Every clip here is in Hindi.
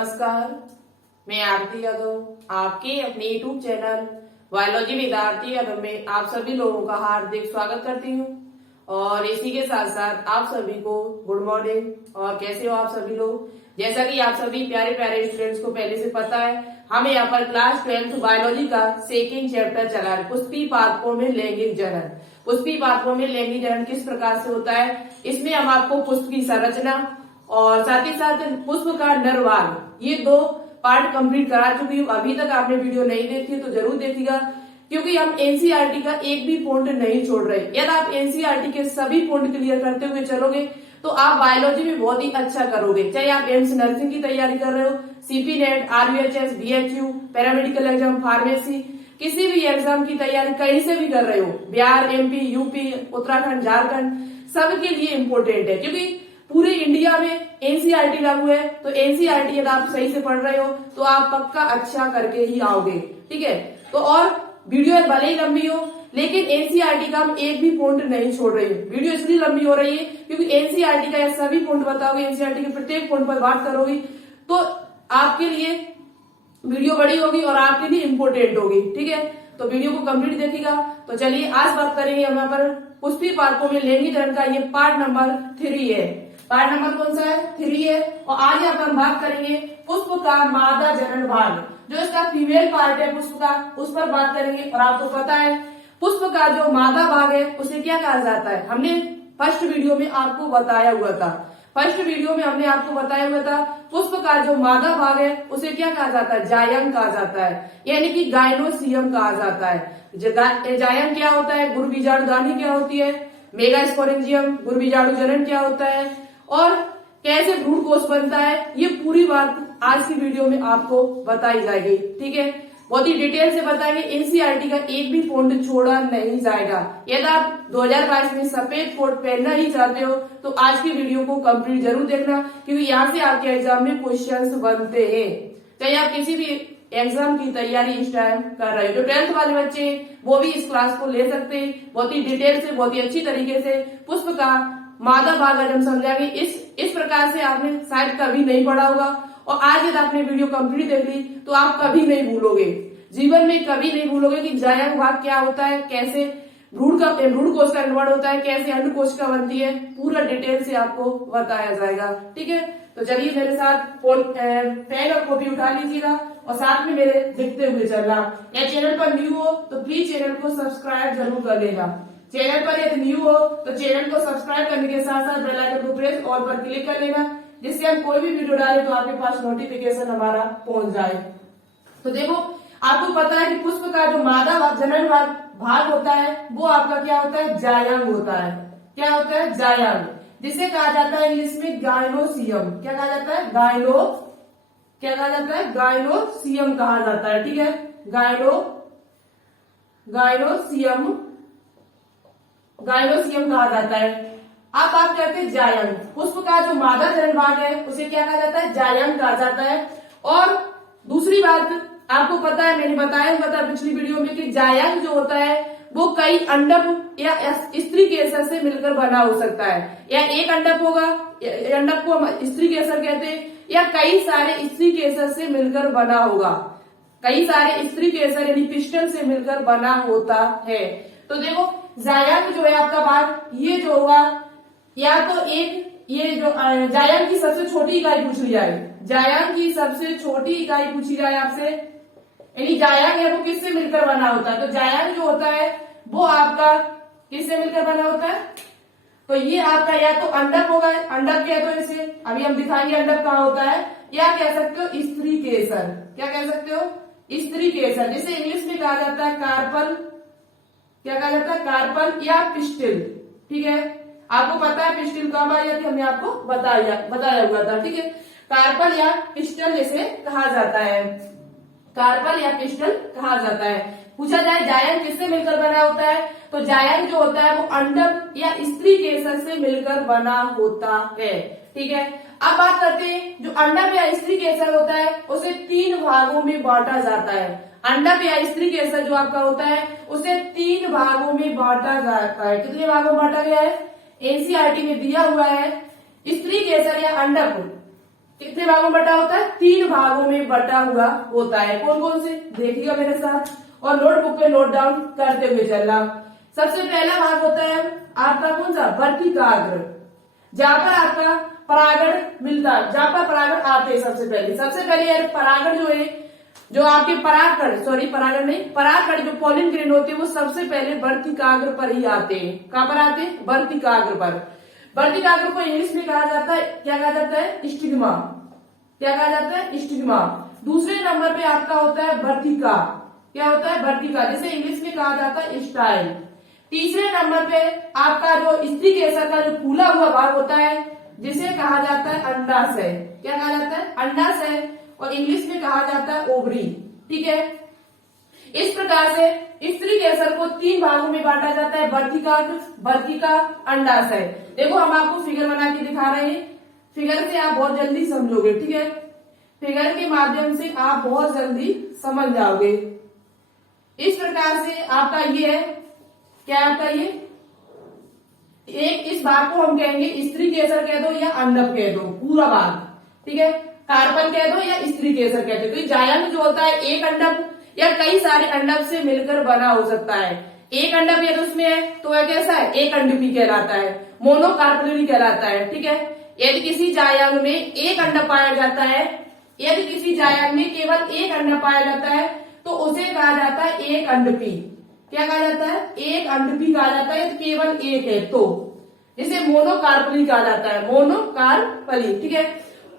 नमस्कार, मैं आरती यादव आपके अपने YouTube channel biology with Aarti Yadav में आप सभी लोगों का हार्दिक स्वागत करती हूँ। और इसी के साथ साथ आप सभी को गुड मॉर्निंग। और कैसे हो आप सभी लोग? जैसा कि आप सभी प्यारे प्यारे स्टूडेंट्स को पहले से पता है, हमें यहाँ पर क्लास 12th बायोलॉजी का सेकेंड चैप्टर चला है, पुष्पी पादपों में लैंगिक जनन। पुष्पी पादपों में लैंगिक जनन किस प्रकार से होता है, इसमें हम आपको पुष्प की संरचना और साथ ही साथ पुष्प का नरवाल, ये दो पार्ट कंप्लीट करा चुकी हूँ। अभी तक आपने वीडियो नहीं देखी तो जरूर देखिएगा, क्योंकि हम एनसीईआरटी का एक भी पॉइंट नहीं छोड़ रहे। यदि आप एनसीईआरटी के सभी पॉइंट क्लियर करते हुए चलोगे तो आप बायोलॉजी में बहुत ही अच्छा करोगे। चाहे आप एम्स नर्सिंग की तैयारी कर रहे हो, CP net, RUHS, BHU, paramedical exam, pharmacy, किसी भी एग्जाम की तैयारी कहीं से भी कर रहे हो, बिहार, एमपी, यूपी, उत्तराखंड, झारखंड, सबके लिए इम्पोर्टेंट है। क्योंकि पूरे इंडिया में एनसीईआरटी लागू है, तो एनसीईआरटी यदि आप सही से पढ़ रहे हो तो आप पक्का अच्छा करके ही आओगे। ठीक है, तो और वीडियो भले ही लंबी हो, लेकिन एनसीईआरटी का हम एक भी पॉइंट नहीं छोड़ रही हूँ। वीडियो इसलिए लंबी हो रही है क्योंकि एनसीईआरटी का सभी पॉइंट बताओगे, एनसीईआरटी के प्रत्येक पॉइंट पर बात करोगी तो आपके लिए वीडियो बड़ी होगी और आपके लिए इम्पोर्टेंट होगी। ठीक है, तो वीडियो को कंप्लीट देखिएगा। तो चलिए आज बात करेंगे हम यहाँ पर पुष्पी पादपों में लैंगिक जनन का, ये पार्ट नंबर 3 है। पार्ट नंबर कौन सा है? 3 है। और आज यहाँ पर हम बात करेंगे पुष्प का मादा जनन भाग, जो इसका फीमेल पार्ट है पुष्प का, उस पर बात करेंगे। और आपको पता है पुष्प का जो मादा भाग है उसे क्या कहा जाता है, हमने फर्स्ट वीडियो में आपको बताया हुआ था। फर्स्ट वीडियो में हमने आपको बताया हुआ था पुष्प का जो मादा भाग है उसे क्या कहा जाता है? जायंग कहा जाता है, यानी कि गायनोसियम कहा जाता है। जायंग क्या होता है? गुरुबीजाणुगामी क्या होती है? मेगास्पोरेंजियम गुरुबीजाणु जनन क्या होता है और कैसे भ्रूण कोष बनता है, ये पूरी बात आज की वीडियो में आपको बताई जाएगी। ठीक है, बहुत ही डिटेल से बताएंगे। एनसीईआरटी का एक भी पॉइंट छोड़ा नहीं जाएगा। यदि आप 2022 में सफेद कोट पहनना ही चाहते हो तो आज की वीडियो को कंप्लीट जरूर देखना, क्योंकि यहाँ से आपके एग्जाम में क्वेश्चंस बनते हैं। चाहे आप किसी भी एग्जाम की तैयारी इस टाइम कर रहे हो, जो 12th वाले बच्चे वो भी इस क्लास को ले सकते हैं। बहुत ही डिटेल से, बहुत ही अच्छी तरीके से पुष्प का मादा भाग आज हम समझाएंगे। इस प्रकार से आपने शायद कभी नहीं पढ़ा होगा, और आज यदि आपने वीडियो कंप्लीट देख ली तो आप कभी नहीं भूलोगे, जीवन में कभी नहीं भूलोगे कि जायंग भाग क्या होता है, कैसे भ्रूण कोष का निर्माण होता है, कैसे अंड कोश का बनती है, पूरा डिटेल से आपको बताया जाएगा। ठीक है, तो चलिए मेरे साथ पेन और कॉपी उठा लीजिएगा और साथ में मेरे लिखते हुए चलना। या चैनल पर न्यू हो तो प्लीज चैनल को सब्सक्राइब जरूर कर लेना। चैनल पर यदि न्यू हो तो चैनल को सब्सक्राइब करने के साथ साथ बेल आइकन को प्रेस ऑल पर क्लिक कर लेना, जिससे हम कोई भी वीडियो डालें तो आपके पास नोटिफिकेशन हमारा पहुंच जाए। तो देखो, आपको पता है कि पुष्प का जो मादा जनन भाग होता है वो आपका क्या होता है? जायंग होता है। क्या होता है? जायंग, जिसे कहा जाता है इंग्लिश में गायनोसियम। क्या कहा जाता है? क्या कहा जाता है? गायनोसियम कहा जाता है। ठीक है, गायनोसियम कहा जाता है। अब बात करते हैं जायंग। पुष्प का जो मादा जनन भाग है उसे क्या कहा जाता है? जायंग कहा जाता है। और दूसरी बात आपको पता है, मैंने बताया पिछली वीडियो में कि जायंग जो होता है वो कई अंडक या स्त्री केसर से मिलकर बना हो सकता है। या एक अंडक होगा, अंडक को हम स्त्री केसर कहते हैं, या कई सारे स्त्री केसर से मिलकर बना होगा। कई सारे स्त्री केसर यानी पिस्टल से मिलकर बना होता है। तो देखो, जायंग जो है आपका भाग, ये जो होगा या तो एक, ये जो जायंग की सबसे छोटी इकाई पूछ ली जाए, जायंग की सबसे छोटी इकाई पूछी जाए आपसे, यानी जायंग है वो किससे मिलकर बना होता है? तो जायंग जो होता है वो आपका किससे मिलकर बना होता है? तो ये आपका या तो अंडक होगा, अंडक कह दो इसे, अभी हम दिखाएंगे अंडक कहाँ होता है, या कह सकते हो स्त्री केसर। क्या कह सकते हो? स्त्री केसर, जिसे इंग्लिश में कहा जाता है कार्पल। क्या कहा जाता है? कार्पल या पिस्टिल। ठीक है, आपको पता है पिस्टिल कब आई थी, हमने आपको बताया हुआ था। ठीक है, कार्पल या पिस्टल जिसे कहा जाता है, कार्पल या पिस्टल कहा जाता है। पूछा जाए जायंग किससे मिलकर बना होता है, तो जायंग जो होता है वो अंडक या स्त्री केसर से मिलकर बना होता है। ठीक है, अब बात करते हैं जो अंडक या स्त्री केसर होता है उसे 3 भागों में बांटा जाता है। अंडक या स्त्री केसर जो आपका होता है उसे 3 भागों में बांटा जाता है। कितने भागों में बांटा गया है? एनसीईआरटी में दिया हुआ है। स्त्री केसर या अंडक कितने भागों में बटा होता है? 3 भागों में बटा हुआ होता है। कौन कौन से देखिएगा मेरे साथ और नोटबुक पे नोट डाउन करते हुए चलना। सबसे पहला भाग होता है आपका कौन सा? वर्तिकाग्र, जहां पर आपका परागण मिलता है, जहां पर परागण आते हैं। सबसे पहले यार परागण जो है, जो आपके परागण नहीं, परागण जो पॉलिन ग्रेन होते हैं वो सबसे पहले वर्तिकाग्र पर ही आते हैं। कहां पर आते हैं? वर्तिकाग्र पर। वर्तिकाग्र को इंग्लिश में कहा जाता है, क्या कहा जाता है? स्टिग्मा। क्या कहा जाता है? स्टिग्मा। दूसरे नंबर पे आपका होता है वर्तिका। क्या होता है? वर्तिका, जिसे इंग्लिश में कहा जाता है स्टाइल। तीसरे नंबर पे आपका जो स्त्री केसर का जो फूला हुआ भाग होता है जिसे कहा जाता है अंडाशय। क्या कहा जाता है? अंडाशय, और इंग्लिश में कहा जाता है ओवरी। ठीक है, इस प्रकार से स्त्री केसर को 3 भागों में बांटा जाता है, वर्तिका, अंडाशय। देखो हम आपको फिगर बना के दिखा रहे हैं, फिगर से आप बहुत जल्दी समझोगे। ठीक है, फिगर के माध्यम से आप बहुत जल्दी समझ जाओगे। इस प्रकार से आपका ये है, क्या आपका ये एक, इस भाग को हम कहेंगे स्त्री केसर कह दो या अंडप कह दो, पूरा भाग। ठीक है, कार्पल कह दो या स्त्री केसर कह दो। तो जायंग जो होता है एक अंडप या कई सारे अंडप से मिलकर बना हो सकता है। एक अंडप यदि उसमें है तो वह कैसा है? एक अंडपी कहलाता है, मोनोकार्पली कहलाता है। ठीक है, यदि किसी जायंग में एक अंडा पाया जाता है, यदि किसी जायंग में केवल एक अंडा पाया जाता है तो उसे कहा जाता है एक अंडपी। क्या कहा जाता है? एक अंडपी कहा जाता है, केवल एक है तो, जिसे मोनोकार्पली कहा जाता है, मोनोकार्पली। ठीक है,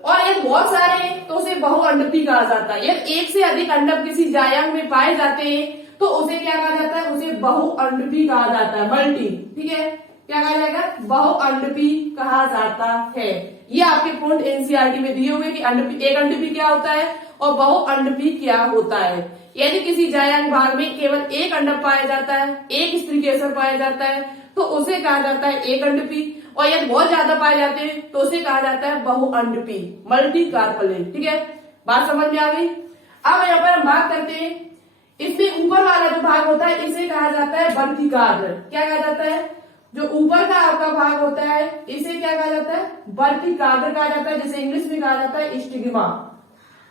और यदि बहुत सारे हैं तो उसे बहुअंडपी कहा जाता है। यदि एक से अधिक अंडप किसी जायंग में पाए जाते हैं तो उसे क्या कहा जाता है? उसे बहुअंडपी कहा जाता है, मल्टी। ठीक है, क्या कहा जाएगा? बहुअंडपी कहा जाता है। ये आपके पॉइंट एनसीईआरटी में दिए हुए कि अंडपी, एक अंडपी क्या होता है और बहुअंडपी क्या होता है। यदि किसी जायंग भाग में केवल एक अंडप पाया जाता है, एक स्त्री केसर पाया जाता है तो उसे कहा जाता है एक अंडपी, और यदि बहुत ज्यादा पाए जाते हैं तो उसे कहा जाता है बहुअंडपी, मल्टी कार्पली। ठीक है, बात समझ में आ गई। अब यहाँ पर हम बात करते हैं, इसमें ऊपर वाला जो भाग होता है इसे कहा जाता है वर्तिकाग्र। क्या कहा जाता है? जो ऊपर का आपका भाग होता है इसे क्या कहा जाता है? वर्तिकाग्र कहा जाता है, जिसे इंग्लिश में कहा जाता है स्टिग्मा।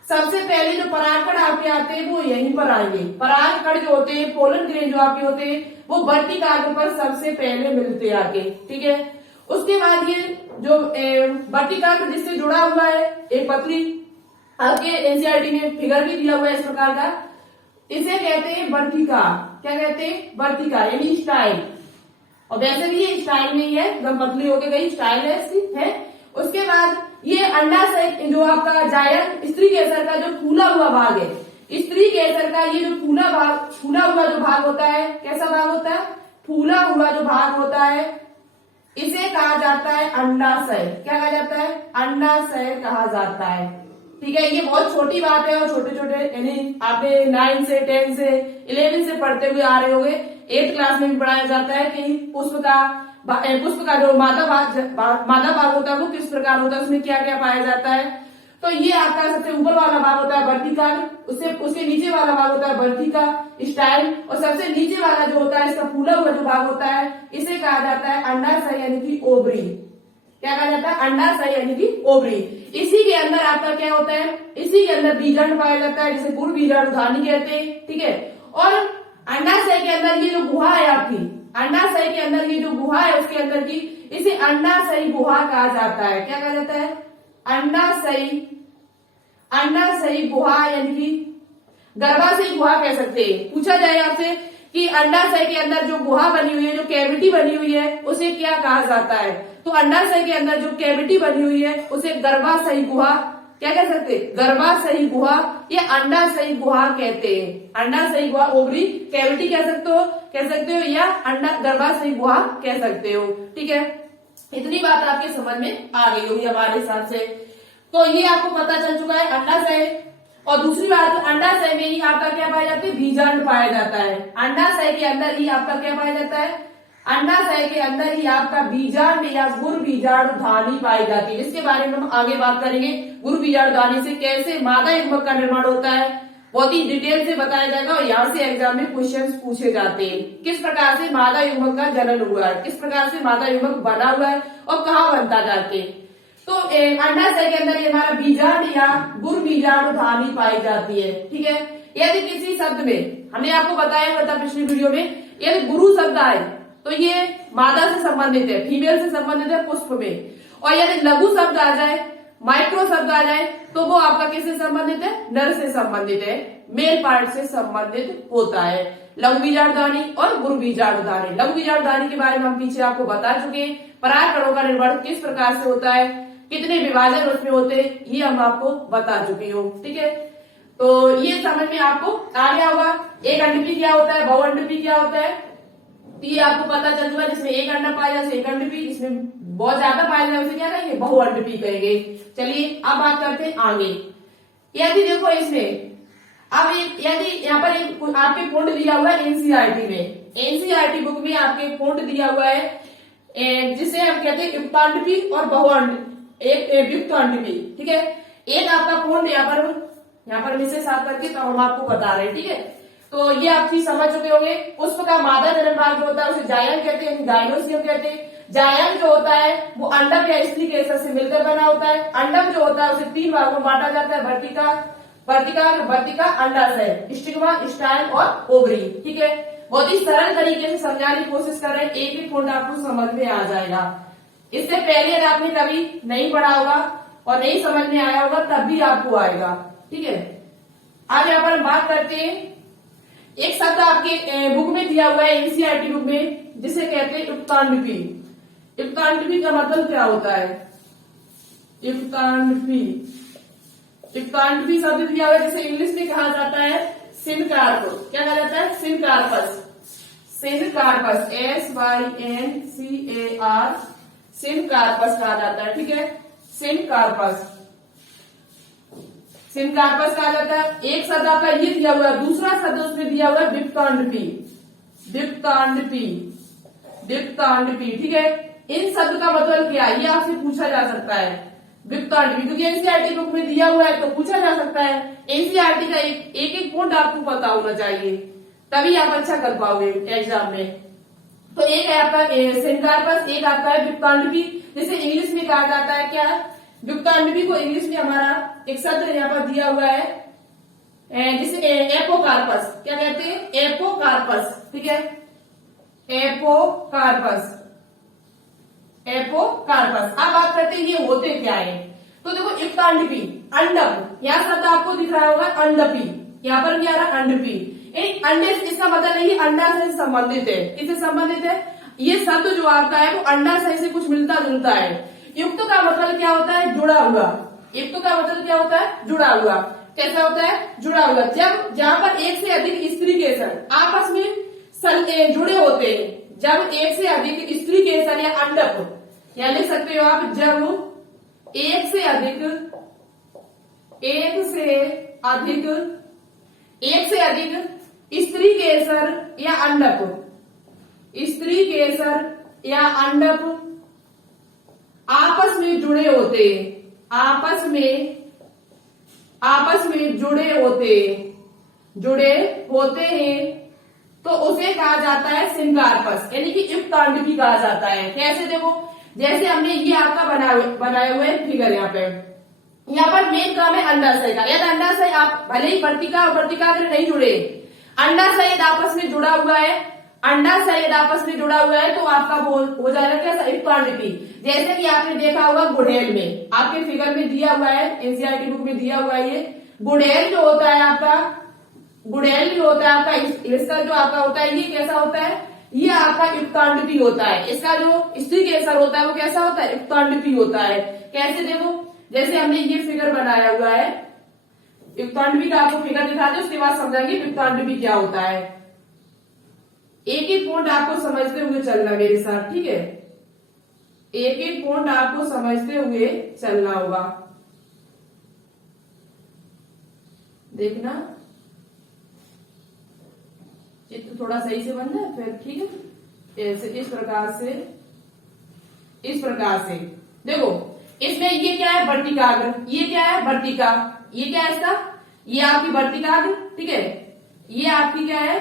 सबसे पहले जो परागकण आपके आते हैं वो यहीं पर आएंगे। परागकण जो होते हैं, पोलन ग्रेन जो आपके होते हैं, वो वर्तिकाग्र पर सबसे पहले मिलते हैं आके। ठीक है, उसके बाद ये जो वर्तिकाग्र जिससे जुड़ा हुआ है एक पतली, आपके एनसीईआरटी में फिगर भी दिया हुआ है इस प्रकार का, इसे कहते हैं वर्तिका। क्या कहते हैं? वर्तिका, यानी स्टाइल। और वैसे भी ये स्टाइल नहीं है, एकदम पतली होके गई, स्टाइल है इसकी है। उसके बाद ये अंडाशय जो आपका जायंग स्त्री केसर का जो फूला हुआ भाग है, स्त्री केसर का ये जो फूला हुआ जो भाग होता है, कैसा भाग होता है? फूला हुआ जो भाग होता है इसे कहा जाता है अंडाशय। क्या कहा जाता है? अंडाशय कहा जाता है। ठीक है, ये बहुत छोटी बात है और छोटे छोटे, यानी आपने 9 से 10 से 11 से पढ़ते हुए आ रहे होंगे। 8th क्लास में भी पढ़ाया जाता है कि पुष्प का जो मादा भाग होता है वो किस प्रकार होता है, उसमें क्या क्या पाया जाता है। तो ये आपका सबसे ऊपर वाला भाग होता है वर्तिका, उसके नीचे वाला भाग होता है वर्तिका स्टाइल, और सबसे नीचे वाला जो होता है इसका फूला हुआ जो भाग होता है इसे कहा जाता है अंडाशय यानी कि ओवरी। क्या कहा जाता है? अंडाशय यानी कि ओवरी। इसी के अंदर आपका क्या होता है? इसी के अंदर बीजाणु पाया जाता है, जिसे गुड़ बीजाणु धानी कहते हैं। ठीक है, और अंडाशय के अंदर ये जो गुहा है आपकी, अंडाशय के अंदर ये जो गुहा है उसके अंदर की, इसे अंडाशयी गुहा कहा जाता है। क्या कहा जाता है? अंडाशयी गुहा, यानी कि गर्भाशयी गुहा कह सकते हैं। पूछा जाए आपसे कि अंडाशय के अंदर जो गुहा बनी हुई है, जो कैविटी बनी हुई है, उसे क्या कहा जाता है, तो अंडाशय के अंदर जो कैविटी बनी हुई है उसे गर्भाशयी गुहा क्या कह सकते हैं? गर्भाशयी गुहा या अंडाशयी गुहा कहते हैं। अंडाशयी गुहा, ओवरी कैविटी कह सकते हो या गर्भाशयी गुहा कह सकते हो। ठीक है, इतनी बात आपके समझ में आ गई होगी हमारे हिसाब से। तो ये आपको पता चल चुका है अंडाशय। और दूसरी बात, अंडाशय में ही आपका क्या पाया जाता है? बीजाणु पाया जाता है। अंडाशय के अंदर ही आपका क्या पाया जाता है? अंडाशय के अंदर ही आपका बीजांड या गुड़ बीजाणु धानी पाई जाती है, जिसके बारे में हम आगे बात करेंगे। गुड़ बीजाणु धानी से कैसे मादा युग्मक का निर्माण होता है बहुत ही डिटेल से बताया जाएगा, और यहाँ से एग्जाम में क्वेश्चंस पूछे जाते हैं। किस प्रकार से मादा युग्मक का जनन हुआ है, किस प्रकार से मादा युग्मक बना हुआ है और कहाँ बनता जाके। तो अंडाशय के अंदर ये हमारा बीजांड या गुरुबीजाणु धानी पाई जाती है। ठीक है, यदि किसी शब्द में, हमने आपको बताया था पिछली वीडियो में, यदि गुरु शब्द आए तो ये मादा से संबंधित है, फीमेल से संबंधित है पुष्प में। और यदि लघु शब्द आ जाए, माइक्रो शब्द आ जाए, तो वो आपका किससे संबंधित है? नर से संबंधित है, मेल पार्ट से संबंधित होता है। लघु बीजाणुधानी और गुरु बीजाणुधानी। लघु बीजाणुधानी के बारे में हम पीछे आपको बता चुके हैं। परागकणों का निर्माण किस प्रकार से होता है, कितने विभाजन उसमें होते हैं, ये हम आपको बता चुकी हूँ। ठीक है, तो ये समझ में आपको आ गया होगा। एक अंडपी क्या होता है, बहुअंडपी क्या होता है, तो ये आपको पता चल चुका है। जिसमें एक अंडा पाया जाए उसे एक अंडपी, जिसमें बहुत ज्यादा पाया जाए उसे क्या कहेंगे? बहुअंडपी कहेंगे। चलिए अब बात करते हैं आगे। यदि देखो इसमें अब यदि यहाँ पर एक आपके पुंड दिया हुआ है एनसीईआरटी में, एनसीईआरटी बुक में आपके पुंड दिया हुआ है जिसे हम कहते हैं युक्तांडपी और बहुअंड, एक युक्तांडपी। ठीक है, एक आपका पुंड यहाँ पर विशेष करके तो हम आपको बता रहे हैं। ठीक है, तो ये आप चीज समझ चुके होंगे। पुष्प का मादा जनन भाग जो होता है उसे जायन कहते हैं, गाइनोसियम कहते हैं। जायन जो होता है वो अंडक या स्त्री केसर से मिलकर बना होता है। अंडक जो होता है उसे 3 भागों में बांटा जाता है, वर्तिका, अंडाशय, स्टिग्मा, स्टाइल और ओवरी। ठीक है, बहुत ही सरल तरीके से समझाने की कोशिश कर रहे हैं, एक भी पॉइंट आपको समझ में आ जाएगा। इससे पहले अगर आपने कभी नहीं पढ़ा होगा और नहीं समझ में आया होगा तब भी आपको आएगा। ठीक है, आज यहाँ पर हम बात करते हैं, एक शब्द आपके बुक में दिया हुआ है एनसीईआरटी बुक में, जिसे कहते हैं युक्तांडपी। युक्तांडपी का मतलब क्या होता है? युक्तांडपी शब्द दिया हुआ है जिसे इंग्लिश में कहा जाता है सिनकार्प। क्या कहा जाता है? सिनकार्पस, SYNCAR, सिनकार्पस कहा जाता है। ठीक है, सिनकार्पस कहा जाता है। एक शब्द आपका ये दिया हुआ है, दूसरा शब्द उसमें दिया हुआ है विक्तांडपी। ठीक है, इन शब्द का मतलब क्या है ये आपसे पूछा जा सकता है। विक्तांडपी क्योंकि एनसीईआरटी बुक में दिया हुआ है तो पूछा जा सकता है। एनसीईआरटी का एक पॉइंट आपको पता होना चाहिए, तभी आप अच्छा कर पाओगे एग्जाम में। तो एक है आपका सिनकार्पस, एक आपका है विक्तांडपी, जिसे इंग्लिश में कहा जाता है क्या? युक्तांडपी को इंग्लिश में हमारा एक शब्द यहाँ पर दिया हुआ है जिसे एपोकार्पस। क्या कहते हैं? एपोकार्पस। ठीक है, एपोकार्पस। अब बात करते हैं ये होते क्या है। तो देखो युक्तांडपी, अंडप, यहाँ शब्द आपको दिख रहा होगा अंडपी, यहाँ पर क्या रहा? अंडपी। अंडे से इसका मतलब नहीं अंडाशय से संबंधित है। किससे संबंधित है? ये शब्द जो आपका है वो अंडाशय से कुछ मिलता जुलता है। युक्त का मतलब क्या होता है? जुड़ा हुआ। युक्त का मतलब क्या होता है? जुड़ा हुआ। कैसा होता है? जुड़ा हुआ। जब जहां पर एक से अधिक स्त्री केसर आपस में जुड़े होते हैं, जब एक से अधिक स्त्री केसर या अंडक, या लिख सकते हो आप, जब एक से अधिक स्त्री केसर या अंडक आपस में जुड़े होते हैं तो उसे कहा जाता है सिनकार्पस, यानी कि युक्तांडपी कहा जाता है। कैसे? देखो, जैसे हमने ये आपका बनाए हुए फिगर, यहाँ पर मेन काम है अंडाशय का। यदि अंडाशय आप भले ही वर्तिका और वर्तिकाग्र नहीं जुड़े, अंडाशय आपस में जुड़ा हुआ है, तो आपका हो जाएगा क्या? युक्तांडपी। जैसे कि आपने देखा होगा गुड़ैल में, आपके फिगर में दिया हुआ है, एनसीईआरटी बुक में दिया हुआ है, ये गुड़ैल जो होता है आपका, इसका जो आपका होता है ये कैसा होता है? ये आपका युक्तांडपी होता है। इसका जो स्त्री केसर होता है वो कैसा होता है? युक्तांडपी होता है। कैसे? देखो, जैसे हमने ये फिगर बनाया हुआ है, युक्तांडपी का आपको फिगर दिखाते हैं, उसके बाद समझाएंगे युक्तांडपी क्या होता है। एक पॉइंट आपको समझते हुए चलना मेरे साथ। ठीक है, एक पॉइंट आपको समझते हुए चलना होगा, देखना चित्र थोड़ा सही से बन जाए फिर। ठीक है, ऐसे इस प्रकार से देखो, इसमें ये क्या है? वर्तिकाग्र। ये क्या है? वर्तिका। ये क्या है इसका? ये आपकी वर्तिकाग्र। ठीक है, ये आपकी क्या है?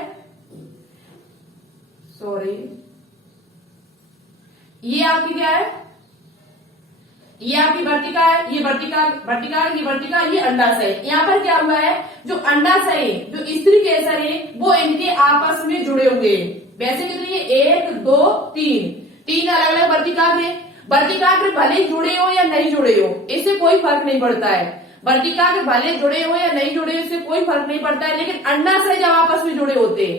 ये आपकी क्या है? ये आपकी वर्तिका है, ये वर्तिका, वर्तिका, ये वर्तिका, ये अंडाशय है। यहाँ पर क्या हुआ है, जो अंडाशय है, जो स्त्री केसर है, वो इनके आपस में जुड़े हुए हैं। वैसे कितनी है, 1 2 3, 3 अलग अलग वर्तिकाग्र। वर्तिकाग्र भले जुड़े हो या नहीं जुड़े हो, इससे कोई फर्क नहीं पड़ता है। वर्तिकाग्र भले जुड़े हो या नहीं जुड़े हो, इससे कोई फर्क नहीं पड़ता है। लेकिन अंडाशय जब आपस में जुड़े होते हैं,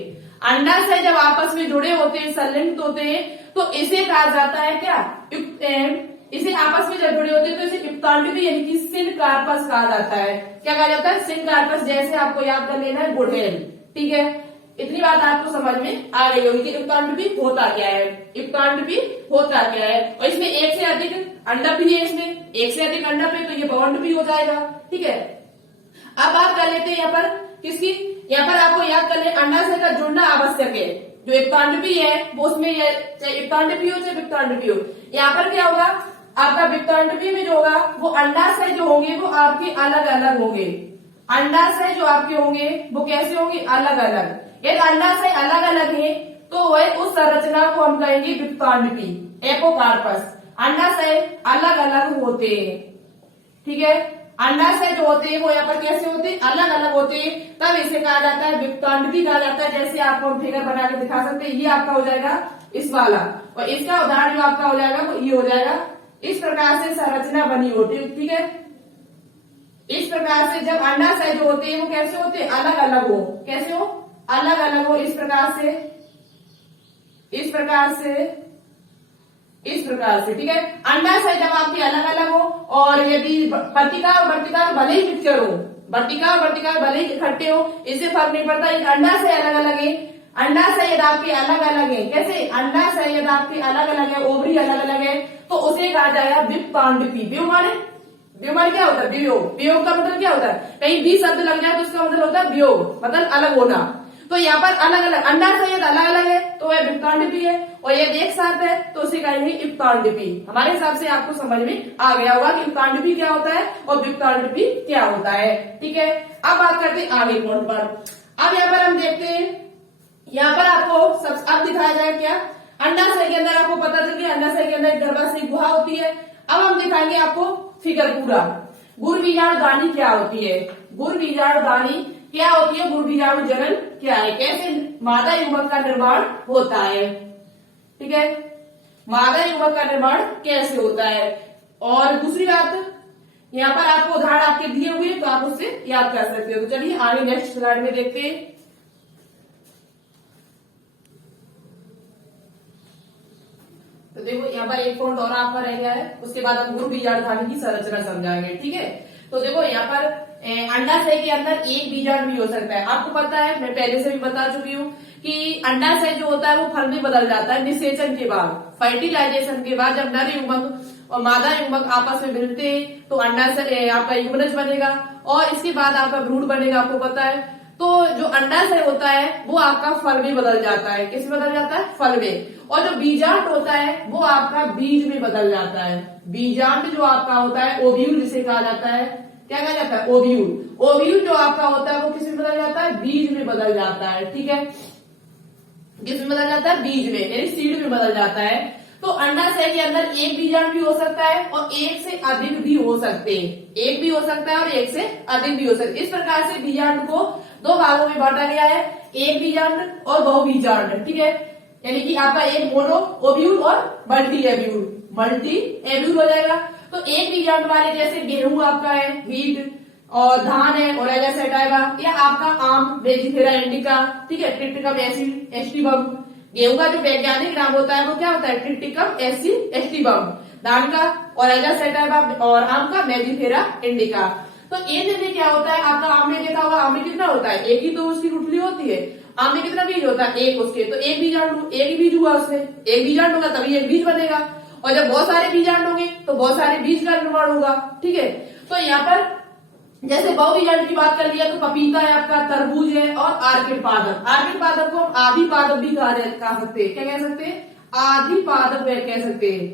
अंडाशय जब आपस में जुड़े होते हैं, संलिग्न होते हैं, तो इसे कहा जाता है क्या, इसे आपस में जब जुड़े होते हैं तो इसे युक्तांडवी यानी कि सिनकार्पस कहा जाता है। क्या कहा जाता है, सिनकार्पस। जैसे आपको याद कर लेना है गुड़हेल, ठीक है। इतनी बात आपको समझ में आ गई होगी कि युक्तांडवी होता क्या है, युक्तांडवी होता क्या है। और इसमें एक से अधिक अंडा भी है, इसमें एक से अधिक अंडा पे, तो ये बहुअंडवी हो जाएगा, ठीक है। अब बात कर लेते हैं यहाँ पर किसकी, यहाँ पर आपको याद कर ले अंडाशय का जुड़ना आवश्यक है। जो युक्तांडवी है वो उसमें चाहे युक्तांडवी हो चाहे विक्तांडवी हो, यहाँ पर क्या होगा, आपका विक्तांडवी में जो होगा वो अंडाशय जो होंगे वो आपके अलग अलग होंगे। अंडाशय जो आपके होंगे वो कैसे होंगे, अलग अलग। यदि अंडाशय अलग अलग है तो वह उस संरचना को हम कहेंगे विक्तांडवी, एपोकार्पस। अंडाशय अलग अलग होते हैं, ठीक है। अंडाशय जो होते हैं वो यहाँ पर कैसे होते हैं, अलग अलग होते हैं, तब इसे कहा जाता है विक्तांडवी कहा जाता है। जैसे आपको हम फिगर बना के दिखा सकते हैं, ये आपका हो जाएगा इस वाला, और इसका उदाहरण जो आपका हो जाएगा वो ये हो जाएगा। इस प्रकार से संरचना बनी होती है, ठीक है। इस प्रकार से जब अंडाशय जो होते हैं वो कैसे होते हैं, अलग अलग हो, कैसे हो, अलग अलग हो। इस प्रकार से, इस प्रकार से, इस प्रकार से, ठीक है। अंडाशय जब आपकी अलग अलग हो, और यदि वर्तिका और वर्तिका भले ही मिक्सचर हो, वर्तिका और वर्तिका भले ही इकट्ठे हो, इससे फर्क नहीं पड़ता। अंडाशय अलग अलग है, अंडाशय यदि आपके अलग अलग है, कैसे, अंडाशय यदि आपके अलग अलग है, ओवरी अलग अलग है, तो उसे कहा जाएगा विक्तांडवी। वियोग माने, वियोग माने क्या होता है, वियोग। वियोग का मतलब क्या होता है, कहीं भी शब्द लग जाए तो उसका मतलब होता है वियोग, मतलब अलग होना। तो यहाँ पर अलग अलग अंडाशय यदि अलग अलग है तो वह विक्तांडवी है, और यदि एक साथ है तो उसे कहेंगे युक्तांडवी। हमारे हिसाब से आपको समझ में आ गया होगा कि युक्तांडवी क्या होता है और विक्तांडवी क्या होता है, ठीक है। अब बात करते हैं आगे पॉइंट पर। अब यहाँ पर हम देखते हैं, यहाँ पर आपको सब अब दिखाया जाएगा क्या, अंडाशय के अंदर आपको पता चल गया, अंडाशय के अंदर गर्भाशय गुहा होती है। अब हम दिखाएंगे आपको फिगर पूरा। गुरुबीजाणुदानी क्या होती है, गुरुबीजाणुदानी क्या होती है, गुरुबीजाणु जनन क्या है, कैसे मादा युग्मक का निर्माण होता है, ठीक है। मादा युग्मक का निर्माण कैसे होता है। और दूसरी बात, यहाँ पर आपको उदाहरण आपके दिए हुए तो आप उससे याद कर सकते हो। तो चलिए आगे नेक्स्ट स्लाइड में देखते हैं। तो देखो यहाँ पर एक पॉइंट और आपका रह गया है, उसके बाद हम गुरुबीजाणुधानी की संरचना समझाएंगे, ठीक है। तो देखो यहाँ पर अंडाशय के अंदर एक बीजाणु भी हो सकता है। आपको पता है, मैं पहले से भी बता चुकी हूँ कि अंडाशय जो होता है वो फल में बदल जाता है निषेचन के बाद, फर्टिलाइजेशन के बाद। जब नर युग्मक और मादा युग्मक आपस में मिलते हैं तो अंडाशय आपका युग्मनज बनेगा, और इसके बाद आपका भ्रूण बनेगा, आपको पता है। तो जो अंडाशय होता है वो आपका फल में बदल जाता है, किस में बदल जाता है, फल में। और जो बीजांड होता है वो आपका बीज में बदल जाता है। बीजांड जो आपका होता है, ओव्यूल जिसे कहा जाता है, क्या कहा जाता है, ओव्यूल। ओव्यूल जो आपका होता है वो किस में बदल जाता है, बीज में बदल जाता है, ठीक है। किस में बदल जाता है, बीज में, यानी सीड में बदल जाता है। तो अंडाशय के अंदर एक बीजाणु भी हो सकता है और एक से अधिक भी हो सकते हैं, एक भी हो सकता है और एक से अधिक भी हो सकते हैं। इस प्रकार से बीजाणु को दो भागों में बांटा गया है, एक बीजाणु और बहुबीजाणु, ठीक है। यानी कि आपका एक मोनो ओव्यूल और मल्टी एव्यूल, मल्टी एव्यूल हो जाएगा। तो एक बीजाणु वाले जैसे गेहूं आपका है, व्हीट, और धान है, ओरेगा सेटाइवा, या आपका आम वेजिफेरा इंडिका, ठीक है, ट्रिटिकम एस्टिबम। गेहूं का जो वैज्ञानिक नाम होता है वो क्या होता है, ट्रिटिकम एस्टिबम। धान का ओरेगा सेटाइवा और आम का मेजिफेरा इंडिका। तो ये में क्या होता है, आपका आम में देखा होगा, आम में कितना होता है, एक ही तो उसकी गुठली होती है। आम में कितना बीज होता है, एक उसके, तो एक बीजाणु, एक ही बीज हुआ उसमें, एक बीजाणु होगा तभी एक बीज बनेगा। और जब बहुत सारे बीजाणु होंगे तो बहुत सारे बीज का निर्माण होगा, ठीक है। तो यहाँ पर जैसे बहुबीजाणु की बात कर लिया तो पपीता है आपका, तरबूज है, और आर्किड पादप। आर्किड पादप को हम आदि पादप भी कह सकते हैं, क्या कह सकते हैं, आदि पादप कह सकते हैं,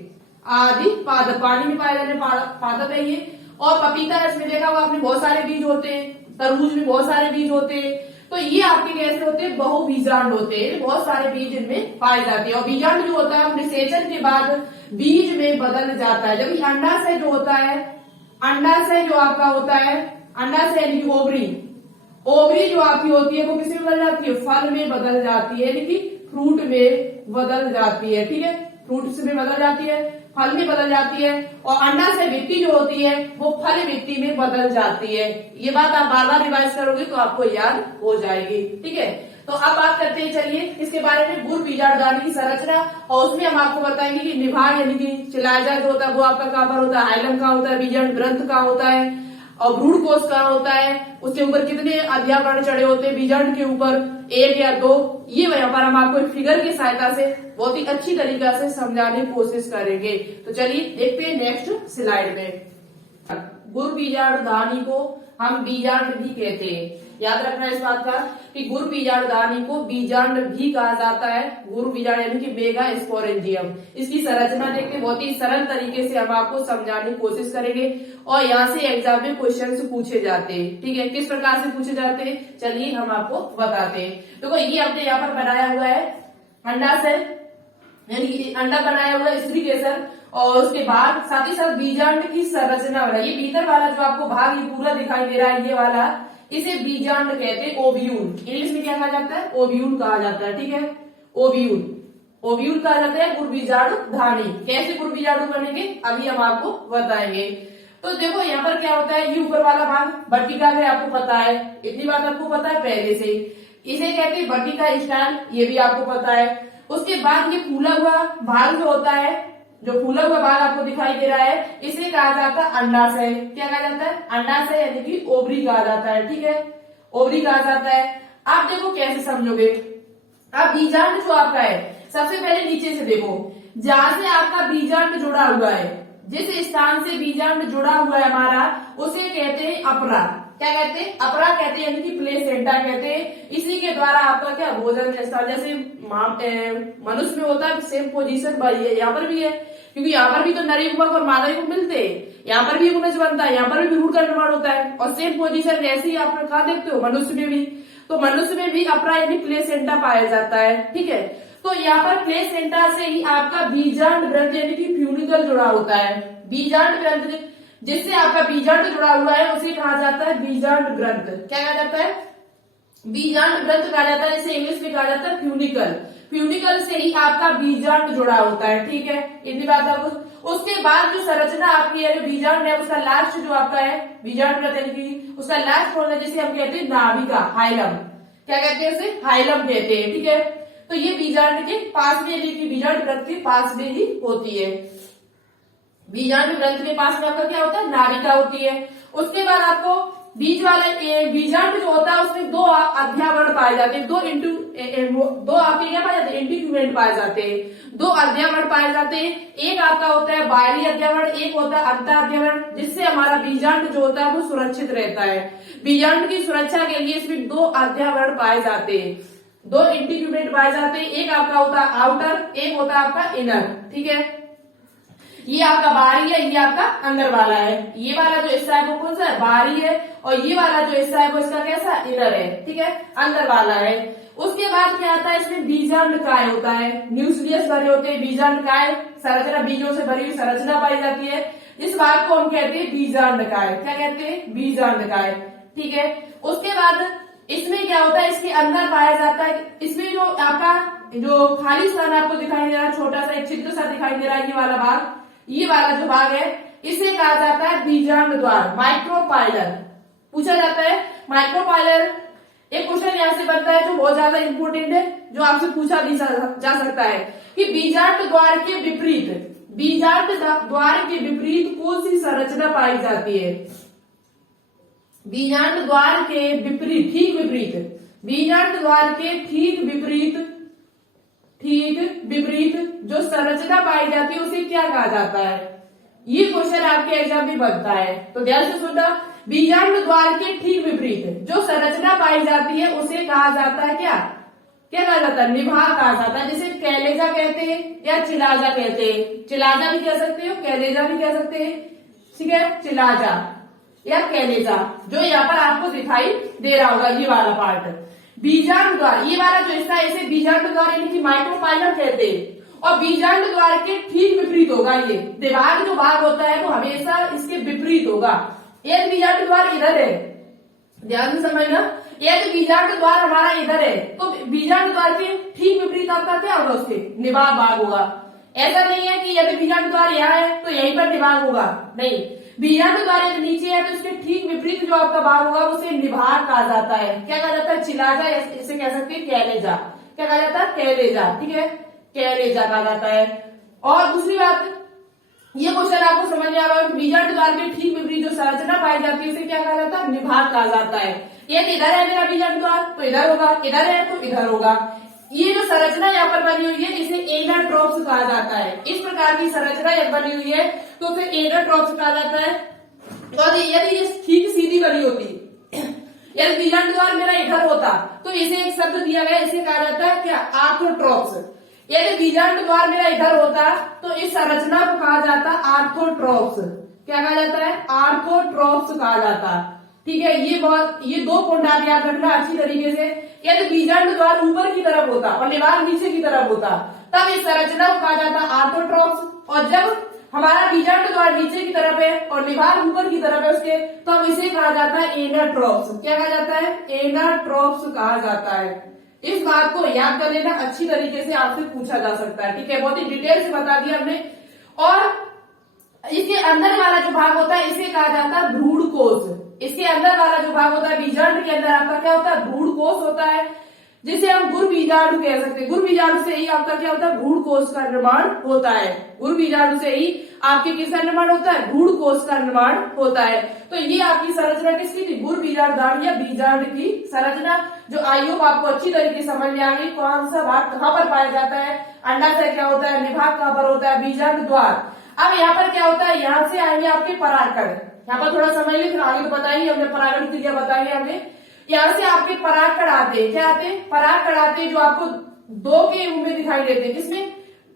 आदि पादप, पानी में पाए जाने पादप है ये। और पपीता है, इसमें देखा होगा आपने बहुत सारे बीज होते हैं, तरबूज में बहुत सारे बीज होते हैं। तो ये आपके कैसे होते हैं, बहुबीजांड होते हैं, बहुत सारे बीज इनमें पाए जाते हैं। और बीजांड जो होता है निषेचन के बाद बीज में बदल जाता है। जबकि अंडाशय जो होता है, अंडाशय जो आपका होता है, अंडाशय यानी कि ओवरी, ओवरी जो आपकी होती है वो किसमें बदल जाती है, फल में बदल जाती है, यानी कि फ्रूट में बदल जाती है। ठीक है, फ्रूट्स में बदल जाती है, फल में बदल जाती है। और अंडाशय भित्ति जो होती है वो फल भित्ति में बदल जाती है। ये बात आप बार बार रिवाइज करोगे तो आपको याद हो जाएगी। ठीक है, तो अब बात करते हैं चलिए इसके बारे में, गुरु बीजांडदानी की संरचना। और उसमें हम आपको बताएंगे कि निभाग यानी कि शिलाजा जो होता है वो आपका कहाँ पर होता है, हाइलम कहाँ होता है, बीजांड ग्रंथ कहाँ होता है, और भ्रूण कोष कहाँ होता है, उसके ऊपर कितने अध्यावरण चढ़े होते हैं बीजांड के ऊपर, 1 या 2। ये यहाँ पर हम आपको फिगर की सहायता से बहुत ही अच्छी तरीका से समझाने की कोशिश करेंगे। तो चलिए देखते हैं नेक्स्ट स्लाइड में। गुरु बीजांडदानी को हम बीजांड भी कहते हैं, याद रखना इस बात का कि गुरु बीजांडदानी को बीजांड भी कहा जाता है। गुरु बीजांड यानी कि मेगा स्पोरेंजियम। इसकी संरचना देख के बहुत ही सरल तरीके से हम आपको समझाने की कोशिश करेंगे और यहाँ से एग्जाम में क्वेश्चन पूछे जाते हैं। ठीक है, किस प्रकार से पूछे जाते हैं चलिए हम आपको बताते हैं। देखो ये आपने यहाँ पर बनाया हुआ है अंडाशय, यानी कि अंडा बनाया हुआ है, स्त्री केसर, और उसके बाद साथ ही साथ बीजांड की संरचना वाला ये भीतर वाला जो आपको भाग ये पूरा दिखाई दे रहा है, ये वाला इसे बीजांड कहते हैं, ओव्यूल। इंग्लिश में क्या कहा जाता है, ओव्यूल कहा जाता है। ठीक है, ओव्यूल, ओव्यूल कहा जाता है गुरु बीजांडदानी। कैसे गुरु बीजांड बनेंगे अभी हम आपको बताएंगे। तो देखो यहाँ पर क्या होता है, ये ऊपर वाला भाग बट्टिका है, आपको पता है, इतनी बात आपको पता है पहले से। इसे कहते हैं बट्टिका स्टाइल, ये भी आपको पता है। उसके बाद ये फूला हुआ भाग जो होता है, जो फूला हुआ भाग आपको दिखाई दे रहा है, इसे कहा जाता है अंडाशय। क्या कहा जाता है, अंडाशय यानी कि ओवरी कहा जाता है। ठीक है, ओवरी कहा जाता है। आप देखो कैसे समझोगे। अब बीजांड जो आपका है, सबसे पहले नीचे से देखो, जहां से आपका बीजांड जुड़ा हुआ है, जिस स्थान से बीजांड जुड़ा हुआ है हमारा, उसे कहते हैं अपरा। क्या कहते हैं, अपरा कहते हैं, यानी कि प्लेसेंटा कहते हैं। इसी के द्वारा आपका क्या भोजन स्थल, जैसे मनुष्य में होता है सेम पोजीशन यहाँ पर भी है, क्योंकि यहाँ पर भी तो नर युग्मक और मादा युग्मक मिलते हैं, यहाँ पर भी युग्मज बनता है, यहाँ पर भी भ्रूण का निर्माण होता है, और सेम पोजीशन ऐसे ही आप कहा देखते हो मनुष्य में भी। तो मनुष्य में भी अपरा यानी प्लेसेंटा पाया जाता है। ठीक है, तो यहाँ पर प्लेसेंटा से ही आपका बीजांड ग्रंथ यानी कि फ्यूनिकल जुड़ा होता है। बीजांड ग्रंथ जिससे आपका बीजांड जुड़ा हुआ है उसे कहा जाता है बीजांड ग्रंथ। क्या कहा जाता है, बीजांड ग्रंथ कहा जाता है, जिसे इंग्लिश में कहा जाता है फ्यूनिकल। फ्यूनिकल से ही आपका बीजांड जुड़ा होता है। ठीक है, इतनी बात आपको। उसके बाद जो संरचना आपकी है, जो बीजांड है, उसका लास्ट जो आपका है बीजांड ग्रंथ यानी कि उसका लास्ट होना, जिसे हम कहते हैं नाभिका, हाइलम। क्या कहते हैं उसे, हाइलम कहते हैं। ठीक है, तो ये बीजांड के पास में, यानी कि बीजांड ग्रंथ के पास में ही होती है। बीजांड ग्रंथ के पास में आपका क्या होता है, नाभिका होती है। उसके बाद आपको बीज वाले बीजांड जो होता है उसमें 2 अध्यावरण पाए जाते हैं, 2 आपके क्या पाए जाते हैं, इंटीग्यूमेंट पाए जाते हैं, 2 अध्यावरण पाए जाते हैं। एक आपका होता है बाहरी अध्यावरण, एक होता है अंतर अध्यावरण, जिससे हमारा बीजांड जो होता है वो सुरक्षित रहता है। बीजांड की सुरक्षा के लिए इसमें 2 अध्यावरण पाए जाते हैं, 2 इंटीग्यूमेंट पाए जाते हैं। एक आपका होता है आउटर, एक होता है आपका इनर। ठीक है, ये आपका बाहरी है, ये आपका अंदर वाला है। ये वाला जो हिस्सा है वो कौन सा है, बाहरी है, और ये वाला जो हिस्सा है वो इसका कैसा, इनर है। ठीक है, अंदर वाला है। उसके बाद क्या आता है, इसमें बीजांड काय होता है, न्यूक्लियस भरे होते हैं, बीजांड काय संरचना, बीजों से भरी हुई संरचना पाई जाती है। इस भाग को हम कहते हैं बीजांड काय। क्या कहते हैं, बीजांड काय। ठीक है, उसके बाद इसमें क्या होता है, इसके अंदर पाया जाता है, इसमें जो आपका जो खाली स्थान आपको दिखाई दे रहा है, छोटा सा एक छिद्र सा दिखाई दे रहा है, ये वाला भाग, ये वाला जो भाग है इसे कहा जाता है बीजांड द्वार, माइक्रोपाइलर। पूछा जाता है माइक्रोपाइलर, एक क्वेश्चन यहाँ से बनता है जो बहुत ज्यादा इंपोर्टेंट है, जो आपसे पूछा भी जा सकता है कि बीजांड द्वार के विपरीत, बीजांड द्वार के विपरीत कौन सी संरचना पाई जाती है। बीजांड द्वार के विपरीत, ठीक विपरीत, बीजांड द्वार के ठीक विपरीत जो संरचना पाई जाती है उसे क्या कहा जाता है। ये क्वेश्चन आपके एग्जाम में बनता है, तो ध्यान से सुनना। बीजांड द्वार के ठीक विपरीत जो संरचना पाई जाती है उसे कहा जाता है क्या कहा जाता है, निभाग कहा जाता है, जिसे कैलेजा कहते हैं या चिलाजा कहते हैं। चिलाजा भी कह सकते हो, कैलेजा भी कह सकते हैं। ठीक है, चिलाजा या कैलेजा, जो यहाँ पर आपको दिखाई दे रहा होगा, ये वाला पार्ट। बीजांड द्वार, ये वाला जो हिस्सा है इसे बीजांड द्वार यानी कि माइक्रोपाइलम कहते हैं। और बीजांड द्वार के ठीक विपरीत होगा ये दिमाग जो भाग होता है वो हमेशा इसके विपरीत होगा। एक बीजांड द्वार इधर है, ध्यान से समझना, एक बीजांड द्वार हमारा इधर है तो बीजांड द्वार के ठीक विपरीत आपका क्या होगा, उसके निभाग भाग होगा। ऐसा नहीं है कि यदि बीजांड द्वार यहाँ है तो यहीं पर निभाग होगा, नहीं, बीजांड द्वार यदि नीचे है तो इसके ठीक विपरीत जो आपका भाग होगा उसे निभाग कहा जाता है। क्या कहा जाता है, चिलाजा, इसे कह सकते हैं कैलेजा। क्या कहा जाता है, कैलेजा, ठीक है, कैलेजा कहा जाता है। और दूसरी बात, ये क्वेश्चन आपको समझ में आ रहा है, बीजांड द्वार के ठीक विपरीत जो संरचना पाई जाती है इसे क्या कहा जाता है, निभाग कहा जाता है। ये इधर है मेरा बीजांड द्वार तो इधर होगा, इधर है तो इधर होगा। ये जो संरचना यहाँ पर बनी हुई है इसे एनाट्रोप्स कहा जाता है। इस प्रकार की संरचना यहाँ बनी हुई है तो उसे एनाट्रोप्स कहा जाता है। और यदि ये ठीक सीधी बनी होती, यदि बीजांड द्वार मेरा इधर होता तो इसे एक शब्द दिया गया, इसे कहा जाता है क्या, आर्थोट्रोप्स। यदि बीजांड द्वार मेरा इधर होता तो इस संरचना को कहा जाता आर्थोट्रोप्स। क्या कहा जाता है, आर्थोट्रोप्स कहा जाता। ठीक है, ये दो पॉइंट आप याद रखना अच्छी तरीके से। यदि बीजांड द्वार ऊपर की तरफ होता और निभाग नीचे की तरफ होता तब इस संरचना को कहा जाता आर्थोट्रोप्स। और जब हमारा बीजांड द्वार नीचे की तरफ है और निभाग ऊपर की तरफ है उसके, तो अब इसे कहा जाता है एनाट्रोप्स। क्या कहा जाता है, एनाट्रोप्स कहा जाता है। इस बात को याद कर लेना, अच्छी तरीके से आपसे पूछा जा सकता है। ठीक है, बहुत ही डिटेल से बता दिया हमने। और इसके अंदर वाला जो भाग होता है इसे कहा जाता है भ्रूण कोश। इसके अंदर वाला जो भाग होता है बीजांड के अंदर आपका क्या होता है, भ्रूण कोश होता है, जिसे हम गुर बीजाणु कह सकते हैं। गुर बीजाणु से ही आपका क्या होता है, भ्रूण कोश का निर्माण होता है। गुर बीजाणु से ही आपके किसका निर्माण होता है, भ्रूण कोश का निर्माण होता है। तो ये आपकी संरचना किसकी थी, गुर बीजाणु या बीजांड की संरचना, जो आई होप आपको अच्छी तरीके से समझ में आ गई। कौन सा भाग कहाँ पर पाया जाता है, अंडाशय क्या होता है, निभाग कहाँ पर होता है, बीजांड द्वार। अब यहाँ पर क्या होता है, यहाँ से आएंगे आपके परागकण। यहाँ पर थोड़ा समझ लीजिए, फिर आगे तो बताइए, हमने परागण क्रिया बताई हमने। यहाँ से आपके परागकण आते हैं, क्या आते हैं, परागकण आते हैं, जो आपको दो के रूप में दिखाई देते हैं। किसमें,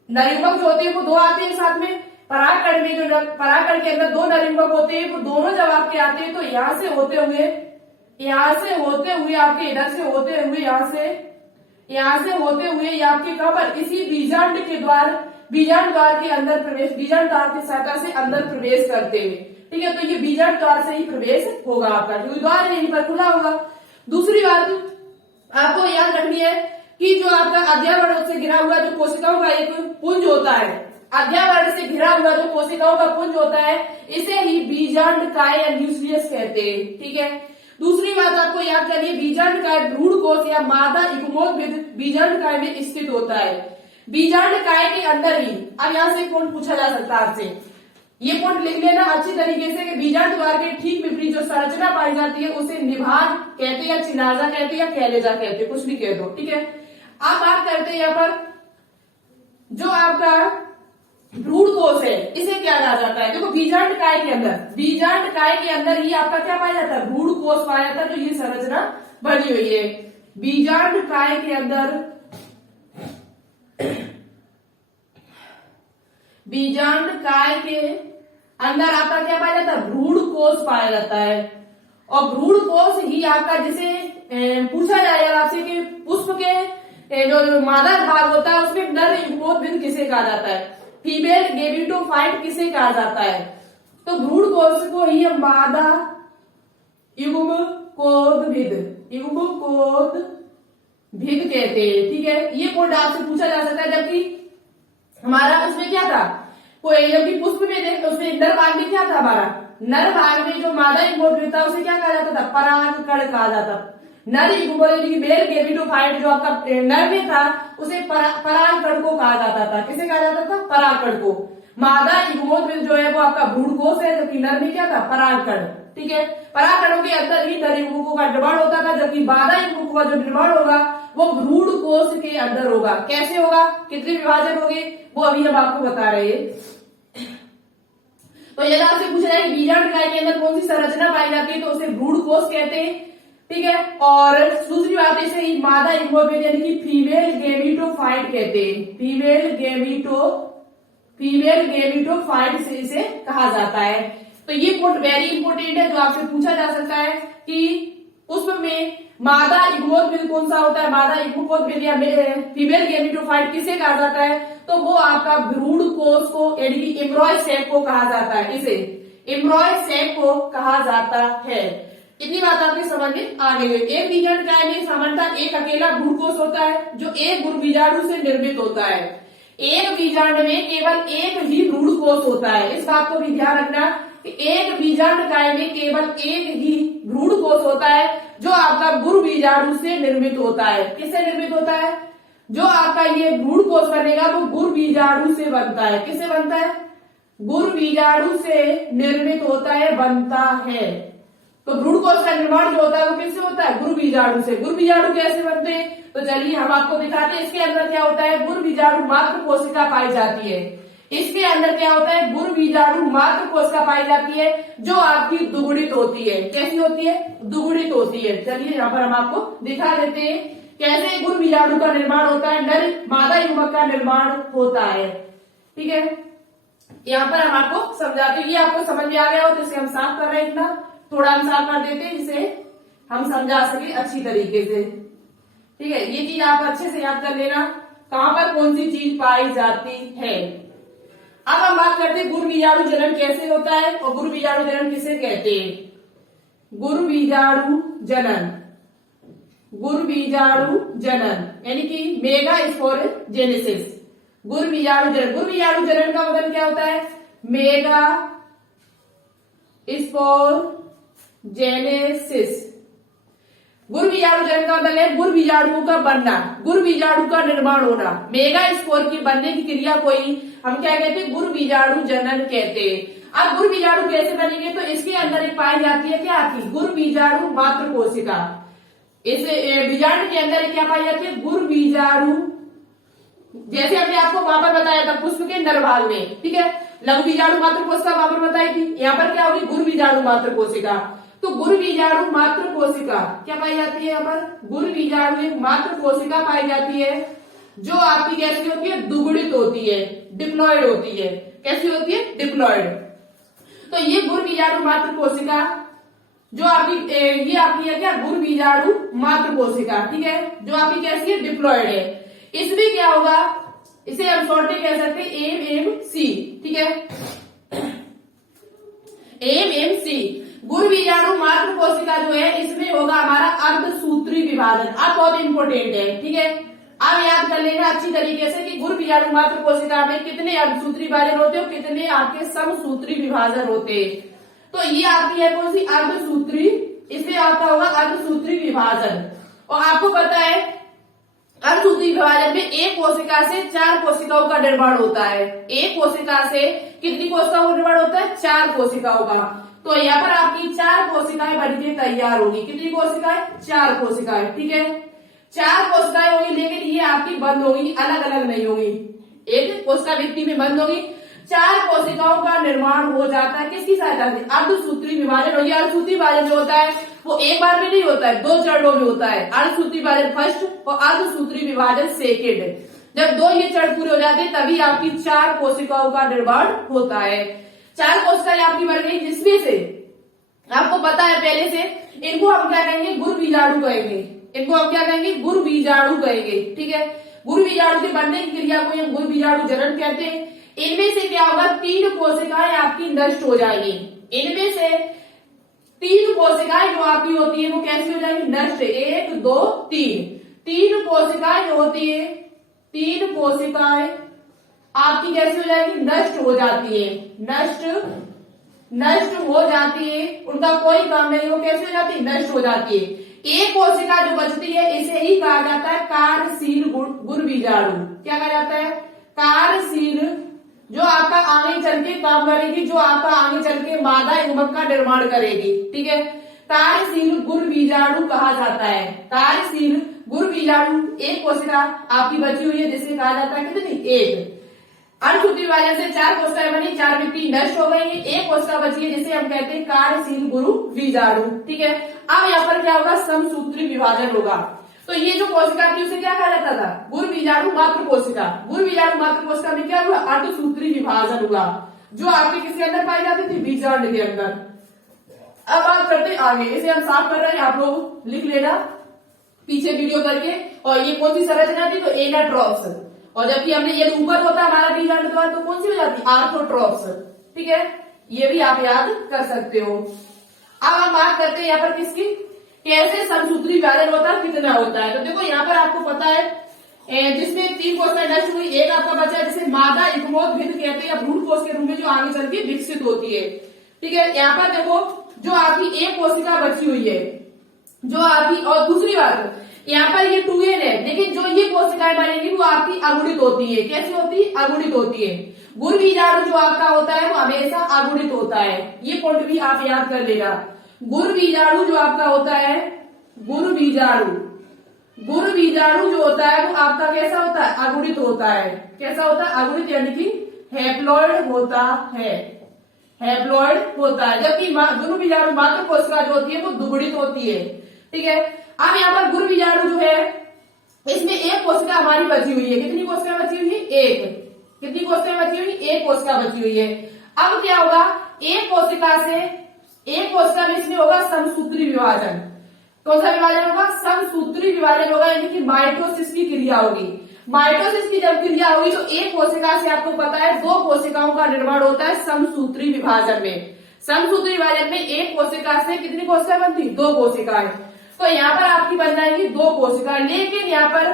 नरिम्बक जो होते हैं वो दो आते हैं साथ में। परागकण में जो परागकण के अंदर दो नरिम्बक होते हैं, वो दोनों जब आपके आते हैं तो यहाँ से होते हुए आपके इधर से होते हुए यहाँ से होते हुए आपके कहां पर, इसी बीजांड के द्वार, बीजांड द्वार के अंदर प्रवेश, बीजांड द्वार की सहायता से अंदर प्रवेश करते हुए। ठीक है, तो ये बीजांड द्वार से ही प्रवेश होगा आपका, जो द्वार यहीं पर खुला होगा। दूसरी बात आपको याद रखनी है कि जो आपका अध्यावरण से घिरा हुआ जो कोशिकाओं का एक पुंज होता है, अध्यावरण से घिरा हुआ जो कोशिकाओं का पुंज होता है, इसे ही बीजांडकाय या न्यूक्लियस कहते हैं। ठीक है, दूसरी बात आपको याद करनी है, बीजांडकाय भ्रूण कोश या मादा युग्मोद्भिद बीजांडकाय में स्थित होता है। बीजांडकाय के अंदर ही, अब यहाँ से पॉइंट पूछा जा सकता है आपसे, ये पॉइंट लिख लेना अच्छी तरीके से कि बीजांड द्वार के ठीक विपरीत जो संरचना पाई जाती है उसे निभाग कहते हैं, या चिलाजा कहते हैं, या कैलेजा कहते हैं, कुछ भी कह दो। ठीक है, आप बात करते हैं यहाँ पर जो आपका भ्रूण कोश है, इसे क्या कहा जाता है। देखो बीजांडकाय के अंदर ही आपका क्या पाया जाता है, भ्रूण कोश पाया जाता है, जो ये संरचना बनी हुई है। बीजांडकाय के अंदर आपका क्या पाया जाता है, भ्रूण कोश पाया जाता है। और भ्रूण कोश ही आपका, जिसे पूछा जाएगा आपसे कि पुष्प के जो मादा भाग होता है उसमें नर युग्मोद्भिद किसे कहा जाता है, फीमेल गेमेटोफाइट किसे कहा जाता है। तो भ्रूण कोश को ही हम मादा युग्मकोद्भिद कहते हैं। ठीक है, ये पॉइंट आपसे पूछा जा सकता है। जबकि हमारा उसमें क्या था, कोई जबकि पुष्प में देख, उसमें नर भाग में क्या था, हमारा नर भाग में जो मादा युग्मोद्भिद था उसे क्या कहा जाता था, परागकण कहा जाता। नर युग्मोद्भिद मेल गेमेटोफाइट जो आपका नर में था उसे परागकण को कहा जाता था। किसे कहा जाता था, परागकण को। मादा युग्मोद्भिद जो है वो आपका भ्रूण कोश है, जबकि नर में क्या था, परागकण। ठीक है, परागकणों के अंदर ही नर युग्मकों का निर्माण होता था, जबकि मादा युग्मकों का जो निर्माण होगा वो भ्रूण कोश के अंदर होगा। कैसे होगा, कितने विभाजन होंगे, वो अभी हम आपको बता रहे हैं। तो यदि आपसे पूछा जाए कि बीजांडकाय के अंदर कौन सी संरचना पाई जाती है तो उसे भ्रूण कोश कहते हैं। ठीक है, और दूसरी बात इसे ही मादा युग्मोद्भिद यानी कि फीमेल गेमेटोफाइट कहते हैं। फीमेल गेमेटोफाइट से इसे कहा जाता है। तो ये पॉइंट वेरी इंपोर्टेंट है, जो आपसे पूछा जा सकता है कि पुष्प में मादा युग्मोत्पाद कौन सा होता है? मादा युग्मोत्पाद या फीमेल गैमेटोफाइट किसे कहा जाता है? तो वो आपका भ्रूण कोष को यानी कि एम्ब्रॉय सैक को कहा जाता है। इसे एम्ब्रॉय सैक को कहा जाता है। इतनी बात आपकी समझ में आ गई है। एक बीजाणु काय में सामान्यतः एक अकेला भ्रूण कोष होता है जो एक गुरु बीजाणु से निर्मित होता है। एक बीजाणु में केवल एक ही भ्रूण कोष होता है। इस बात को भी ध्यान रखना कि एक बीजाणु काय में केवल एक ही भ्रूण कोष होता है जो आपका गुरु बीजाणु से निर्मित होता है। किससे निर्मित होता है? जो आपका ये भ्रूण कोष बनेगा वो गुरु बीजाणु से बनता है। किससे बनता है? गुरु बीजाणु से निर्मित होता है, बनता है। तो भ्रूण कोष का निर्माण जो होता है वो किससे होता है? गुरु बीजाणु से। गुरु बीजाणु कैसे बनते हैं? तो चलिए हम आपको दिखाते हैं। इसके अंदर क्या होता है? गुरु बीजाणु मात्र कोशिका पाई जाती है। इसके अंदर क्या होता है? गुरु बीजाणु मात्र कोशिका पाई जाती है जो आपकी दुगुणित होती है। कैसी होती है? दुगुणित होती है। चलिए यहाँ पर हम आपको दिखा देते हैं कैसे गुरु बीजाणु का निर्माण होता है, नर मादा युग्मक का निर्माण होता है। ठीक है, यहाँ पर हम आपको समझाते हैं। ये आपको समझ में आ गया हो तो इसे हम साफ कर रहे हैं, इतना थोड़ा हम साफ कर देते हैं जिसे हम समझा सके अच्छी तरीके से। ठीक है, ये चीज आप अच्छे से याद कर लेना, कहां पर कौन सी चीज पाई जाती है। अब हम बात करते हैं गुरु बीजाणु जनन कैसे होता है और गुरु बीजाणु जनन किसे कहते हैं। गुरु बीजाणु जनन, गुरु बीजाणु जनन यानी कि मेगा स्पोरोजेनेसिस। गुरु बीजाणु जनन, गुरु बीजाणु जनन का मतलब क्या होता है? Mega sporogenesis. गुरु बीजाणु जनन का मतलब है गुरु बीजाणुओं का बनना, गुरु बीजाणु का निर्माण होना। मेगा स्पोर की बनने की क्रिया को ही हम क्या कहते हैं? गुरु बीजाणु जनन कहते हैं। अब गुरु बीजाणु कैसे बनेंगे? तो इसके अंदर एक पाई जाती है क्या आपकी? गुरु बीजाणु मात्र कोशिका। इस बीजाणु के अंदर क्या पाई जाती है? गुरु बीजाणु, जैसे हमने आपको वहां पर बताया था पुष्प के नर भाग में। ठीक है, लघु बीजाणु मात्र कोशिका वहां पर बताई थी। यहाँ पर क्या होगी? गुरु बीजाणु मात्र कोशिका। तो गुरु बीजाणु मात्र कोशिका क्या पाई जाती है? यहाँ पर गुरु बीजाणु एक मात्र कोशिका पाई जाती है जो आपकी कैसी होती है? दुगुणित होती है, डिप्लॉयड होती है। कैसी होती है? डिप्लॉयड। तो ये गुरु बीजाणु मात्र कोशिका जो आपकी ये आपकी है क्या? गुरु बीजाणु मात्र कोशिका। ठीक है, जो आपकी कैसी है? डिप्लॉयड है। इसमें क्या होगा? इसे हम शॉर्टली कह सकते हैं एमएमसी। ठीक है, एमएमसी गुरु बीजाणु मात्र कोशिका जो है इसमें होगा हमारा अर्धसूत्री विभाजन। अब बहुत इंपॉर्टेंट है। ठीक है, अब याद कर लेना अच्छी तरीके से कि गुरु बीजाणु मात्र कोशिका में कितने अर्धसूत्री विभाजन होते हैं और कितने आपके समसूत्री विभाजन होते हैं। तो ये आपकी है कौन सी? अर्धसूत्री। इसमें आता होगा अर्धसूत्री विभाजन। और आपको पता है अर्धसूत्री विभाजन में एक कोशिका से 4 कोशिकाओं का निर्माण होता है। एक कोशिका से कितनी कोशिकाओं का निर्माण होता है? 4 कोशिकाओं का। तो यहाँ पर आपकी 4 कोशिकाएं बनके तैयार होगी। कितनी कोशिकाएं? 4 कोशिकाएं। ठीक है, 4 कोशिकाएं होगी, लेकिन ये आपकी बंद होगी, अलग अलग नहीं होगी। एक कोशिका व्यक्ति में बंद होगी, 4 कोशिकाओं का निर्माण हो जाता है। किसकी सहायता से? अर्धसूत्री विभाजन। और ये अर्धसूत्री विभाजन जो होता है वो एक बार में नहीं होता है, 2 चरणों में होता है। अर्धसूत्री विभाजन फर्स्ट और अर्धसूत्री विभाजन सेकेंड। जब 2 ये चरण पूरे हो जाते हैं तभी आपकी 4 कोशिकाओं का निर्माण होता है। 4 कोशिकाएं आपकी बन गई, जिसमें से आपको पता है पहले से, इनको हम क्या कहेंगे? गुरु बीजाणु कहेंगे। इनको हम क्या कहेंगे? गुरु बीजाणु कहेंगे। ठीक है, गुरु बीजाणु के बनने की क्रिया को हम गुरु बीजाणु जनन कहते हैं। इनमें से क्या होगा? 3 कोशिकाएं आपकी नष्ट हो जाएंगी। इनमें से 3 कोशिकाएं जो आपकी होती है वो कैसी हो जाएंगी? नष्ट। 1 2 3 3 कोशिकाएं जो होती है, 3 कोशिकाएं आपकी कैसी हो जाएगी? नष्ट हो जाती है। नष्ट हो जाती है, उनका कोई काम नहीं, वो कैसे हो जाती है? नष्ट हो जाती है। एक कोशिका जो बचती है इसे ही कहा जाता है कार्यशील गुरु बीजाणु। क्या कहा जाता है? कार्यशील, जो आपका आगे चल के काम करेगी, जो आपका आगे चल के मादा युग्मक का निर्माण करेगी। ठीक है, कार्यशील गुरु बीजाणु कहा जाता है। कार्यशील गुरु बीजाणु एक कोशिका आपकी बची हुई है जिसे कहा जाता है कितनी? 1। अर्धसूत्री विभाजन से 4 कोशिकाएं बनी, 4 व्यक्ति नष्ट हो गई, एक कोशिका बची है जिसे हम कहते हैं कार्यशील गुरु बीजाणु। ठीक है, अब यहाँ पर क्या होगा? समसूत्री विभाजन होगा। तो ये जो कोशिका थी उसे क्या कहा जाता था? गुरु बीजाणु मात्र कोशिका। गुरु बीजाणु मात्र कोशिका में क्या हुआ? अर्धसूत्री विभाजन हुआ, जो आपके किसके अंदर पाई जाती थी? बीजांड के अंदर। अब बात करते आगे, इसे हम साफ कर रहे हैं, आप लोग लिख लेना। पीछे वीडियो करके। और ये कौन सी संरचना थी, तो एनाट्रोप्स। और जबकि हमने ये ऊपर होता है हमारा बीजांड द्वार, तो कौन सी हो जाती, आर्थोट्रोप्स। ठीक है, ये भी आप याद कर सकते हो। अब हम बात करते हैं यहाँ पर किसकी, कैसे समसूत्री विभाजन होता है, कितना होता है। तो देखो यहाँ पर आपको पता है जिसमें 3 कोशिकाएं नष्ट हुई, एक आपका बचा है जिसे मादा इकमोद भिन्न कहते हैं, या भ्रूण कोश के रूप में जो आगे चल के विकसित होती है। ठीक है, यहाँ पर देखो जो आपकी एक कोशिका बची हुई है, जो आपकी, और दूसरी बात यहाँ पर ये 2n है, लेकिन जो ये कोशिकाएं बनेंगी वो आपकी अगुणित होती है। कैसी होती है, अगुणित होती है। गुण बीजाणु जो आपका होता है वो हमेशा अगुणित होता है, ये पॉइंट भी आप याद कर लेना। गुण बीजाणु जो आपका होता है, गुण बीजाणु जो होता है वो आपका कैसा होता है, अगुणित होता है। कैसा होता है, अगुणित, यानी कि हैप्लॉइड होता है, हैप्लॉइड होता है। जबकि गुण बीजाणु मात्र कोशिका जो होती है वो दुगुणित होती है। ठीक है, अब यहाँ पर गुण बीजाणु जो है इसमें एक कोशिका हमारी बची हुई है। कितनी कोशिका बची हुई है, एक। कितनी कोशिका बची हुई, एक कोशिका बची हुई है। अब क्या होगा, एक कोशिका में इसमें होगा समसूत्री विभाजन। कौन सा विभाजन होगा, समसूत्री विभाजन होगा, यानी कि माइटोसिस की क्रिया होगी। माइटोसिस की जब क्रिया होगी तो एक कोशिका से आपको पता है 2 कोशिकाओं का निर्माण होता है समसूत्री विभाजन में। समसूत्री विभाजन में एक कोशिका से कितनी कोशिका बनती, 2 कोशिकाएं। तो यहाँ पर आपकी बन जाएंगी 2 कोशिकाएं, लेकिन यहाँ पर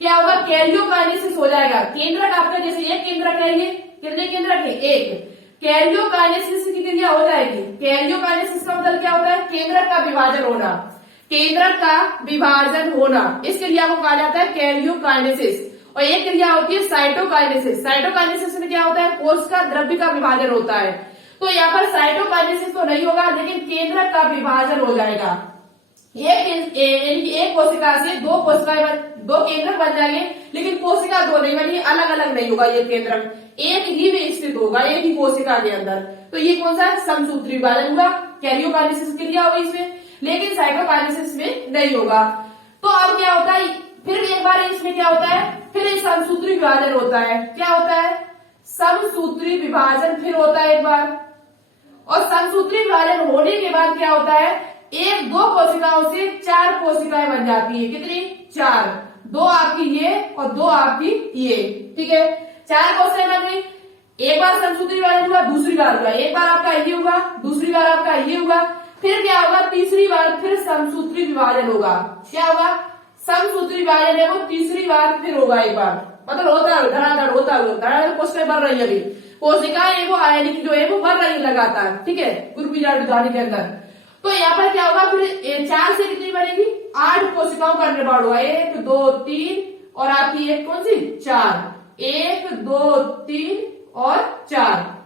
क्या होगा, कैरियोकाइनेसिस हो जाएगा। केंद्रक आपका जैसे एक केंद्रक है, ये कितने केंद्रक है, एक। कैरियोकाइनेसिस की क्रिया हो जाएगी। कैरियोकाइनेसिस का मतलब क्या होता है, केंद्रक का विभाजन होना, केंद्रक का विभाजन होना। इस क्रिया को कहा जाता है कैरियोकाइनेसिस। और एक क्रिया होती है साइटोकाइनेसिस। साइटोकाइनेसिस में क्या होता है, कोश का द्रव्य का विभाजन होता है। तो यहाँ पर साइटोकाइनेसिस तो नहीं होगा, लेकिन केंद्रक का विभाजन हो जाएगा। एक कोशिका से 2 कोशिकाएं, 2 केंद्रक बन जाएंगे, लेकिन कोशिका 2 नहीं बनी, अलग अलग नहीं होगा। ये केंद्रक एक ही में स्थित होगा, एक ही कोशिका के अंदर। तो ये कौन सा है, समसूत्री विभाजन हुआ। कैरियोकाइनेसिस की क्रिया होगी इसमें, लेकिन साइटोकाइनेसिस में नहीं होगा। तो अब क्या होता है, फिर एक बार इसमें क्या होता है, फिर एक समसूत्री विभाजन होता है। क्या होता है, समसूत्री विभाजन फिर होता है एक बार। और समसूत्री विभाजन होने के बाद क्या होता है, 1-2 कोशिकाओं से 4 कोशिकाएं बन जाती है। कितनी, 4। 2 आपकी ये और 2 आपकी ये। ठीक है, 4 कोशिकाएं बन गई। एक बार समसूत्री विभाजन हुआ, दूसरी बार हुआ, एक बार आपका ये हुआ, दूसरी बार आपका ये हुआ, फिर क्या होगा, तीसरी बार फिर समसूत्री विभाजन होगा। क्या होगा, समसूत्री विभाजन है वो तीसरी बार फिर होगा एक बार। मतलब होता है धड़ाधड़, होता है धड़ाधड़, कोशिकाएं बढ़ रही है। अभी कोशिकाएं वो आयनिक जो है वो बढ़ रही है लगातार। ठीक है, गुण बीजाणु के अंदर। तो यहाँ पर क्या होगा, फिर 4 से कितनी बनेगी, 8 कोशिकाओं का निर्माण हुआ। 1, 2, 3 और आपकी एक कौन सी, 4। 1, 2, 3 और 4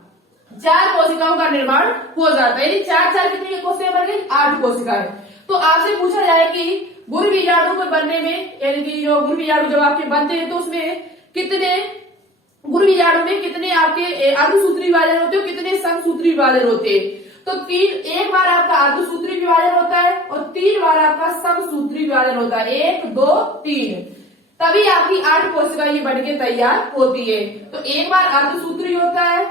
कोशिकाओं का निर्माण हो जाता है। 4 कितनी कोशिकाएं बन गई, 8 कोशिकाएं। तो आपसे पूछा जाए कि गुण बीजाणु को बनने में, यानी कि जो गुण बीजाणु जब आपके बनते हैं तो उसमें कितने, गुण बीजाणु में कितने आपके अर्धसूत्री विभाजन होते हैं, कितने समसूत्री विभाजन होते हैं। तो 3, एक बार आपका अर्धसूत्री विभाजन होता है और 3 बार आपका समसूत्री विभाजन होता है। 1, 2, 3, तभी आपकी 8 कोशिका ये बनके तैयार होती है। तो एक बार अर्धसूत्री होता है,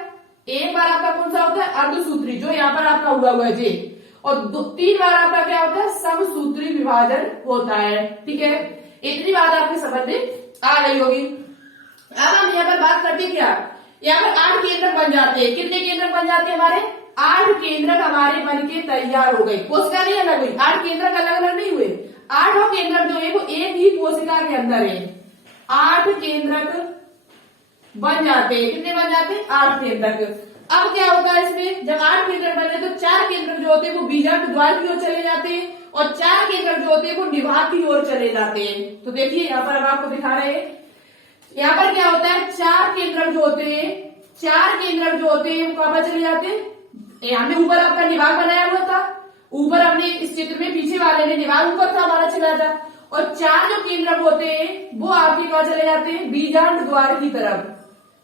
एक बार आपका कौन सा होता है, अर्धसूत्री, जो यहाँ पर आपका हुआ है जे, और 3 बार आपका क्या होता है, समसूत्री विभाजन होता है। ठीक है, इतनी बात आपके समझ में आ गई होगी। अब हम यहाँ पर बात करते क्या, यहाँ पर 8 केंद्रक बन जाते हैं। कितने केंद्रक बन जाते हैं हमारे, 8 केंद्रक हमारे बनके तैयार हो गए। कोशिका नहीं अलग हुई, 8 केंद्रक अलग अलग नहीं हुए। 8 केंद्रक जो है वो एक ही कोशिका के अंदर है। 8 केंद्रक बन जाते हैं। कितने बन जाते हैं, 8 केंद्रक। अब क्या होता है इसमें, जब 8 केंद्रक बनते हैं तो 4 केंद्रक जो होते हैं वो बीजांड द्वार की ओर चले जाते हैं और 4 केंद्रक जो होते हैं वो निवाहक की ओर चले जाते हैं। तो देखिए यहाँ पर हम आपको दिखा रहे हैं, यहाँ पर क्या होता है, 4 केंद्रक जो होते हैं, 4 केंद्रक जो होते हैं वो कहाँ पर चले जाते हैं, यहाँ में ऊपर आपका निवाहक बनाया हुआ था, ऊपर हमने इस चित्र में पीछे वाले ने निवाहक ऊपर था हमारा चला था, और 4 जो केंद्रक होते हैं वो आपके कहाँ चले जाते हैं, बीजांड द्वार की तरफ।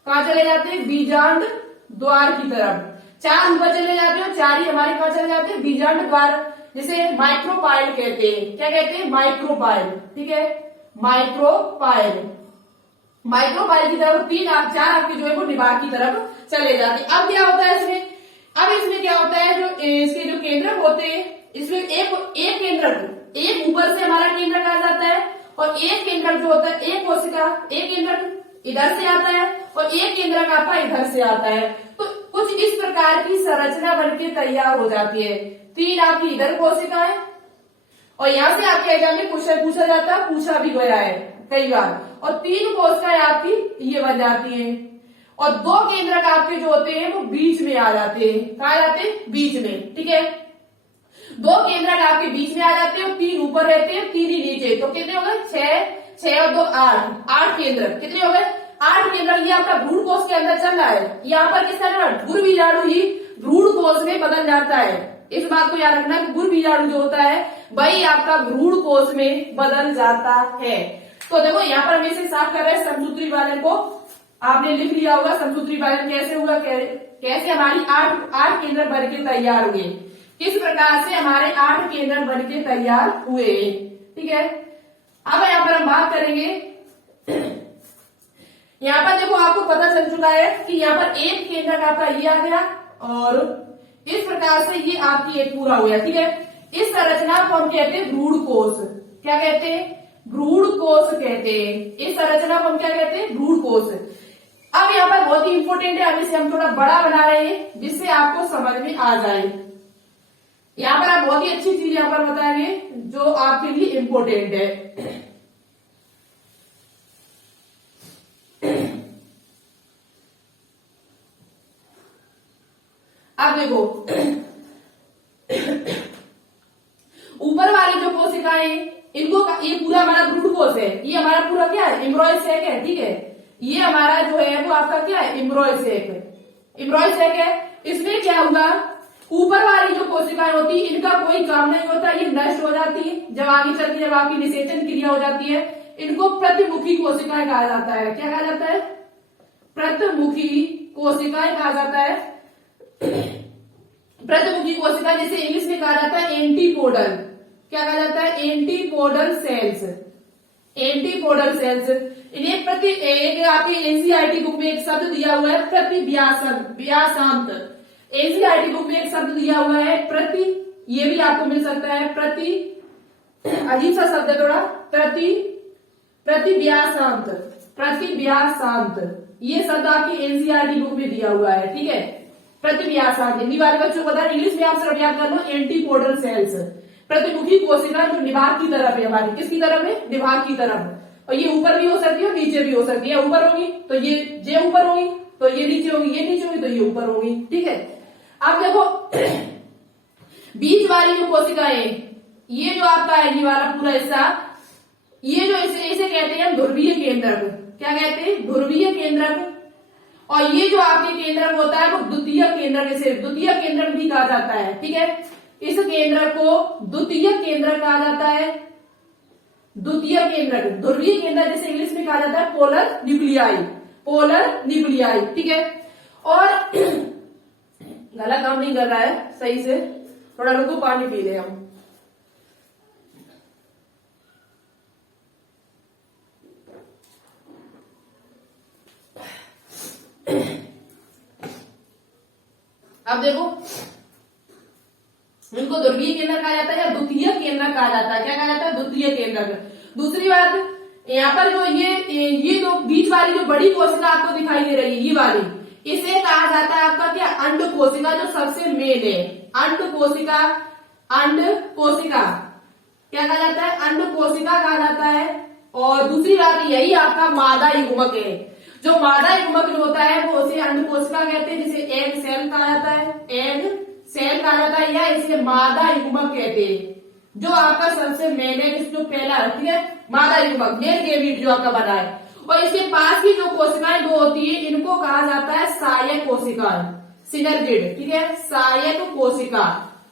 कहाँ चले जाते हैं, बीजांड द्वार की तरफ। 4 ऊपर चले जाते हैं, 4 ही हमारे कहाँ चले जाते हैं, बीजांड द्वार, जिसे माइक्रोपाइल कहते हैं। क्या कहते हैं, माइक्रोपाइल। ठीक है, माइक्रोपाइल, माइक्रोपाइल की तरफ 4 आपके जो है वो निवाहक की तरफ चले जाते हैं। अब क्या होता है इसमें, अब इसमें क्या होता है, जो इसके जो केंद्रक होते हैं, इसमें एक केंद्रक एक ऊपर से हमारा केंद्रक आ जाता है और एक केंद्रक जो होता है, एक कोशिका, एक केंद्रक इधर से आता है और एक केंद्रक आपका इधर से आता है। तो कुछ इस प्रकार की संरचना बनके तैयार हो जाती है। तीन आपकी इधर कोशिकाएं और यहाँ से आपके एग्जाम में क्वेश्चन पूछा जाता है, पूछा भी गया है कई बार, और तीन कोशिकाएं आपकी ये बन जाती हैं और दो केंद्रक आपके जो होते हैं वो बीच में आ जाते हैं। कहा जाते हैं? बीच में। ठीक है, दो केंद्रक आपके बीच में आ जाते हैं और तीन ऊपर रहते हैं, तीन ही नीचे। तो कितने हो गए? 6 और 2 8, 8 केंद्रक। कितने हो गए? 8 केंद्रक। ये आपका भ्रूण कोश के अंदर चल रहा है। यहाँ पर किसका गुरु बीजाणु ही भ्रूण कोश में बदल जाता है। इस बात को याद रखना कि गुरु बीजाणु जो होता है वही आपका भ्रूण कोश में बदल जाता है। तो देखो यहाँ पर हम इसे साफ कर रहे हैं। समसूत्री वालन को आपने लिख लिया होगा। समसूत्री वालन कैसे हुआ, कैसे हमारी 8 केंद्रक बन के तैयार हुए, किस प्रकार से हमारे 8 केंद्रक बन के तैयार हुए। ठीक है, अब यहाँ पर हम बात करेंगे। यहाँ पर देखो आपको पता चल चुका है कि यहाँ पर एक केंद्रक आपका ये आ गया और इस प्रकार से ये आपकी एक पूरा हो गया। ठीक है, इस संरचना को हम कहते हैं भ्रूण कोश। क्या कहते हैं? भ्रूण कोश कहते हैं। इस संरचना को हम क्या कहते हैं? भ्रूण कोश। अब यहाँ पर बहुत ही इंपॉर्टेंट है, अब इसे हम थोड़ा बड़ा बना रहे हैं जिससे आपको समझ में आ जाए। यहाँ पर आप बहुत ही अच्छी चीज यहाँ पर बताएंगे जो आपके लिए इंपॉर्टेंट है। अब देखो ऊपर वाली जो कोशिकाएं, इनको ये पूरा हमारा भ्रूण कोश है। ये हमारा पूरा क्या है? एम्ब्रॉय सैक है। ठीक है, ये हमारा जो है वो आपका क्या है? एम्ब्रॉय सैक। एम्ब्रॉय सैक है। इसमें क्या होगा? ऊपर वाली जो कोशिकाएं होती है इनका कोई काम नहीं होता, ये नष्ट हो जाती है। जब आगे चलती जब आपकी निषेचन क्रिया हो जाती है, इनको प्रतिमुखी कोशिकाएं कहा जाता है। क्या कहा जाता है? प्रतिमुखी कोशिकाएं कहा जाता है। प्रतिमुखी कोशिका जिसे इंग्लिश में कहा जाता है एंटीपोडल। क्या कहा जाता है? Antipodal cells. Antipodal cells. इन्हें प्रति एक आपकी एनसीईआरटी बुक में एक शब्द दिया हुआ है व्यासांत। एनसीईआरटी बुक में एक शब्द दिया हुआ है प्रति, ये भी आपको मिल सकता है प्रति, अजीब सा शब्द है थोड़ा, प्रतिव्यासांत। प्रतिव्यासांत ये शब्द आपकी एनसीईआरटी बुक में दिया हुआ है। ठीक है, प्रतिव्यासांत। हिंदी वाले बच्चों को बता, इंग्लिश में आप सिर्फ याद कर लो एंटीपोडल सेल्स। प्रतिमुखी कोशिका जो निभाग की तरफ है हमारी, किसकी तरफ है? निभाग की तरफ। और ये ऊपर भी हो सकती है, नीचे भी हो सकती है। ऊपर होगी तो ये ऊपर होगी, तो ये नीचे होगी, ये नीचे होगी तो ये ऊपर होगी। ठीक है, अब देखो बीच वाली जो कोशिकाएं, ये जो आपका है ये वाला पूरा हिस्सा, ये जो इसे कहते हैं ध्रुवीय केंद्रक। क्या कहते हैं? ध्रुवीय केंद्रक। और ये जो आपके केंद्रक होता है वो द्वितीय केंद्रक, इसे द्वितीय केंद्रक भी कहा जाता है। ठीक है, इस केंद्रक को द्वितीय केंद्रक कहा जाता है। द्वितीय केंद्रक, ध्रुवीय केंद्र जैसे इंग्लिश में कहा जाता है पोलर न्यूक्लियाई। Polar nuclei. ठीक है, और गला काम नहीं कर रहा है सही से, थोड़ा रुको, पानी पी ले हम। अब देखो इनको ध्रुवीय केंद्र कहा जाता है या द्वितीय केंद्र कहा जाता है। क्या कहा जाता है? द्वितीय केंद्र। दूसरी बात, यहाँ पर जो ये जो बीच वाली जो बड़ी कोशिका आपको दिखाई दे रही है, ये वाली, इसे कहा जाता है आपका क्या? अंड कोशिका, जो सबसे मेन है। अंड कोशिका। अंड कोशिका क्या कहा जाता है? अंड कोशिका कहा जाता है। और दूसरी बात यही आपका मादा युग्मक है। जो मादा युग्मक जो होता है वो उसे अंड कोशिका कहते हैं, जिसे एग सेल कहा जाता है। एग सेल कहा जाता है या इसे मादा युग्मक कहते हैं। जो आपका सबसे मेन है, जो पहला, ठीक है, मादा युग्मक, मेल गेमीट जो आपका बना है। और इसके पास की जो कोशिकाएं दो होती है इनको कहा जाता है सहायक कोशिका, सिनर्जिड। ठीक है, सहायक कोशिका।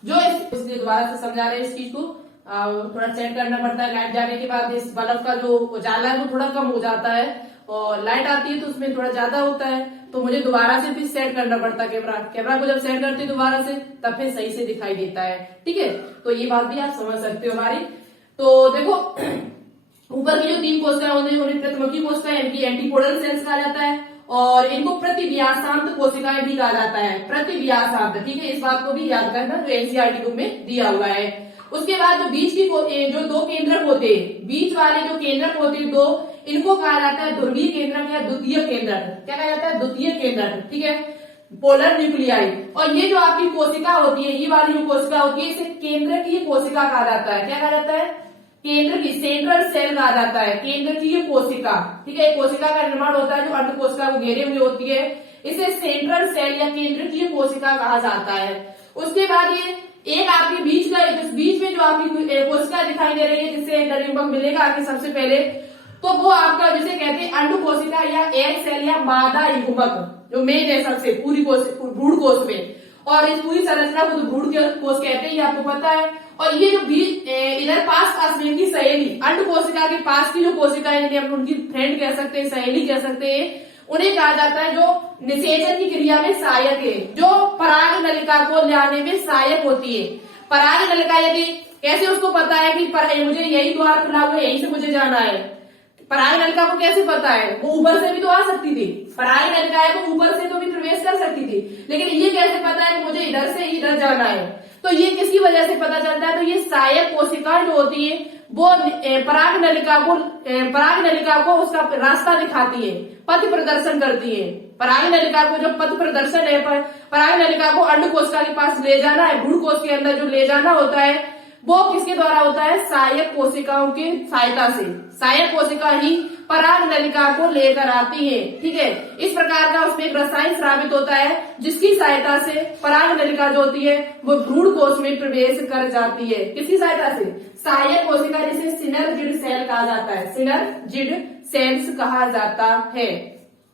जो इसलिए दोबारा से समझा रहे हैं इस चीज को, थोड़ा सेट करना पड़ता है। लाइट जाने के बाद इस बल्ब का जो उजाला है वो थोड़ा कम हो जाता है और लाइट आती है तो उसमें थोड़ा ज्यादा होता है, तो मुझे दोबारा से फिर सेट करना पड़ता है कैमरा को जब सेट करते दोबारा से तब फिर सही से दिखाई देता है। ठीक है, तो ये बात भी आप समझ सकते हो हमारी। तो देखो ऊपर की जो तीन कोशिकाएं होती है उन्हें प्रतिमुखी कोशिकाएं, इनकी एंटीपोडल सेल्स कहा जाता है और इनको प्रतिव्यासांत कोशिकाएं भी कहा जाता है। प्रतिव्यासांत, ठीक है, इस बात को भी याद करना जो एनसीईआरटी बुक में दिया हुआ है। उसके बाद जो बीच की जो दो केंद्रक होते हैं, बीच वाले जो केंद्रक होते हैं दो, इनको कहा जाता है ध्रुवीय केंद्रक या द्वितीय केंद्रक। क्या कहा जाता है? द्वितीय केंद्रक। ठीक है, पोलर न्यूक्लियाई। और ये जो आपकी कोशिका होती है, ये वाली जो कोशिका होती है, इसे केंद्रकीय कोशिका कहा जाता है। क्या कहा जाता है? केंद्र की, सेंट्रल सेल कहा जाता है, केंद्रकीय कोशिका। ठीक है, कोशिका का निर्माण होता है जो अंड कोशिका को घेरे हुए होती है, इसे सेंट्रल सेल या केंद्रकीय कोशिका कहा जाता है। उसके बाद ये एक आपके बीच में जो आपकी कोशिका दिखाई दे रही है, जिससे नरयुग्मक मिलेगा आपके सबसे पहले, तो वो आपका जिसे कहते हैं अंड कोशिका या एग सेल या मादा युग्मक, जो मेन है सबसे पूरी भ्रूण कोश में। और इस पूरी संरचना को तो भ्रूण कोश कहते हैं, आपको पता है। और ये जो बीच इधर पास में की सहेली, अंड कोशिका के पास की जो कोशिका है, हम उनकी फ्रेंड कह सकते हैं, सहेली कह सकते हैं, उन्हें कहा जाता है जो निषेचन की क्रिया में सहायक है, जो पराग नलिका को लाने में सहायक होती है। पराग नलिका यदि कैसे उसको पता है कि मुझे यही द्वार खुला हुआ है, यहीं से मुझे जाना है, पराग नलिका को कैसे पता है? वो ऊपर से भी तो आ सकती थी, पराग नलिका है वो ऊपर से तो भी प्रवेश कर सकती थी, लेकिन ये कैसे पता है कि मुझे इधर से इधर जाना है? तो ये किसकी वजह से पता चलता है? तो ये सहायक कोशिकाएं जो होती है वो पराग नलिका को उसका रास्ता दिखाती है, पथ प्रदर्शन करती है। पराग नलिका को जो पथ प्रदर्शन है, पराग नलिका को अंड कोशिका के पास ले जाना है, भ्रूण कोश के अंदर जो ले जाना होता है, वो किसके द्वारा होता है? सहायक कोशिकाओं की सहायता से। सहायक कोशिका ही पराग नलिका को लेकर आती है। ठीक है, इस प्रकार का उसमें एक रसायन स्रावित होता है, जिसकी सहायता से पराग नलिका जो होती है वो भ्रूण कोश में प्रवेश कर जाती है। किसकी सहायता से? सहायक कोशिका, जिसे सिनर्जिड सेल कहा जाता है, सिनर्जिड सेल्स कहा जाता है।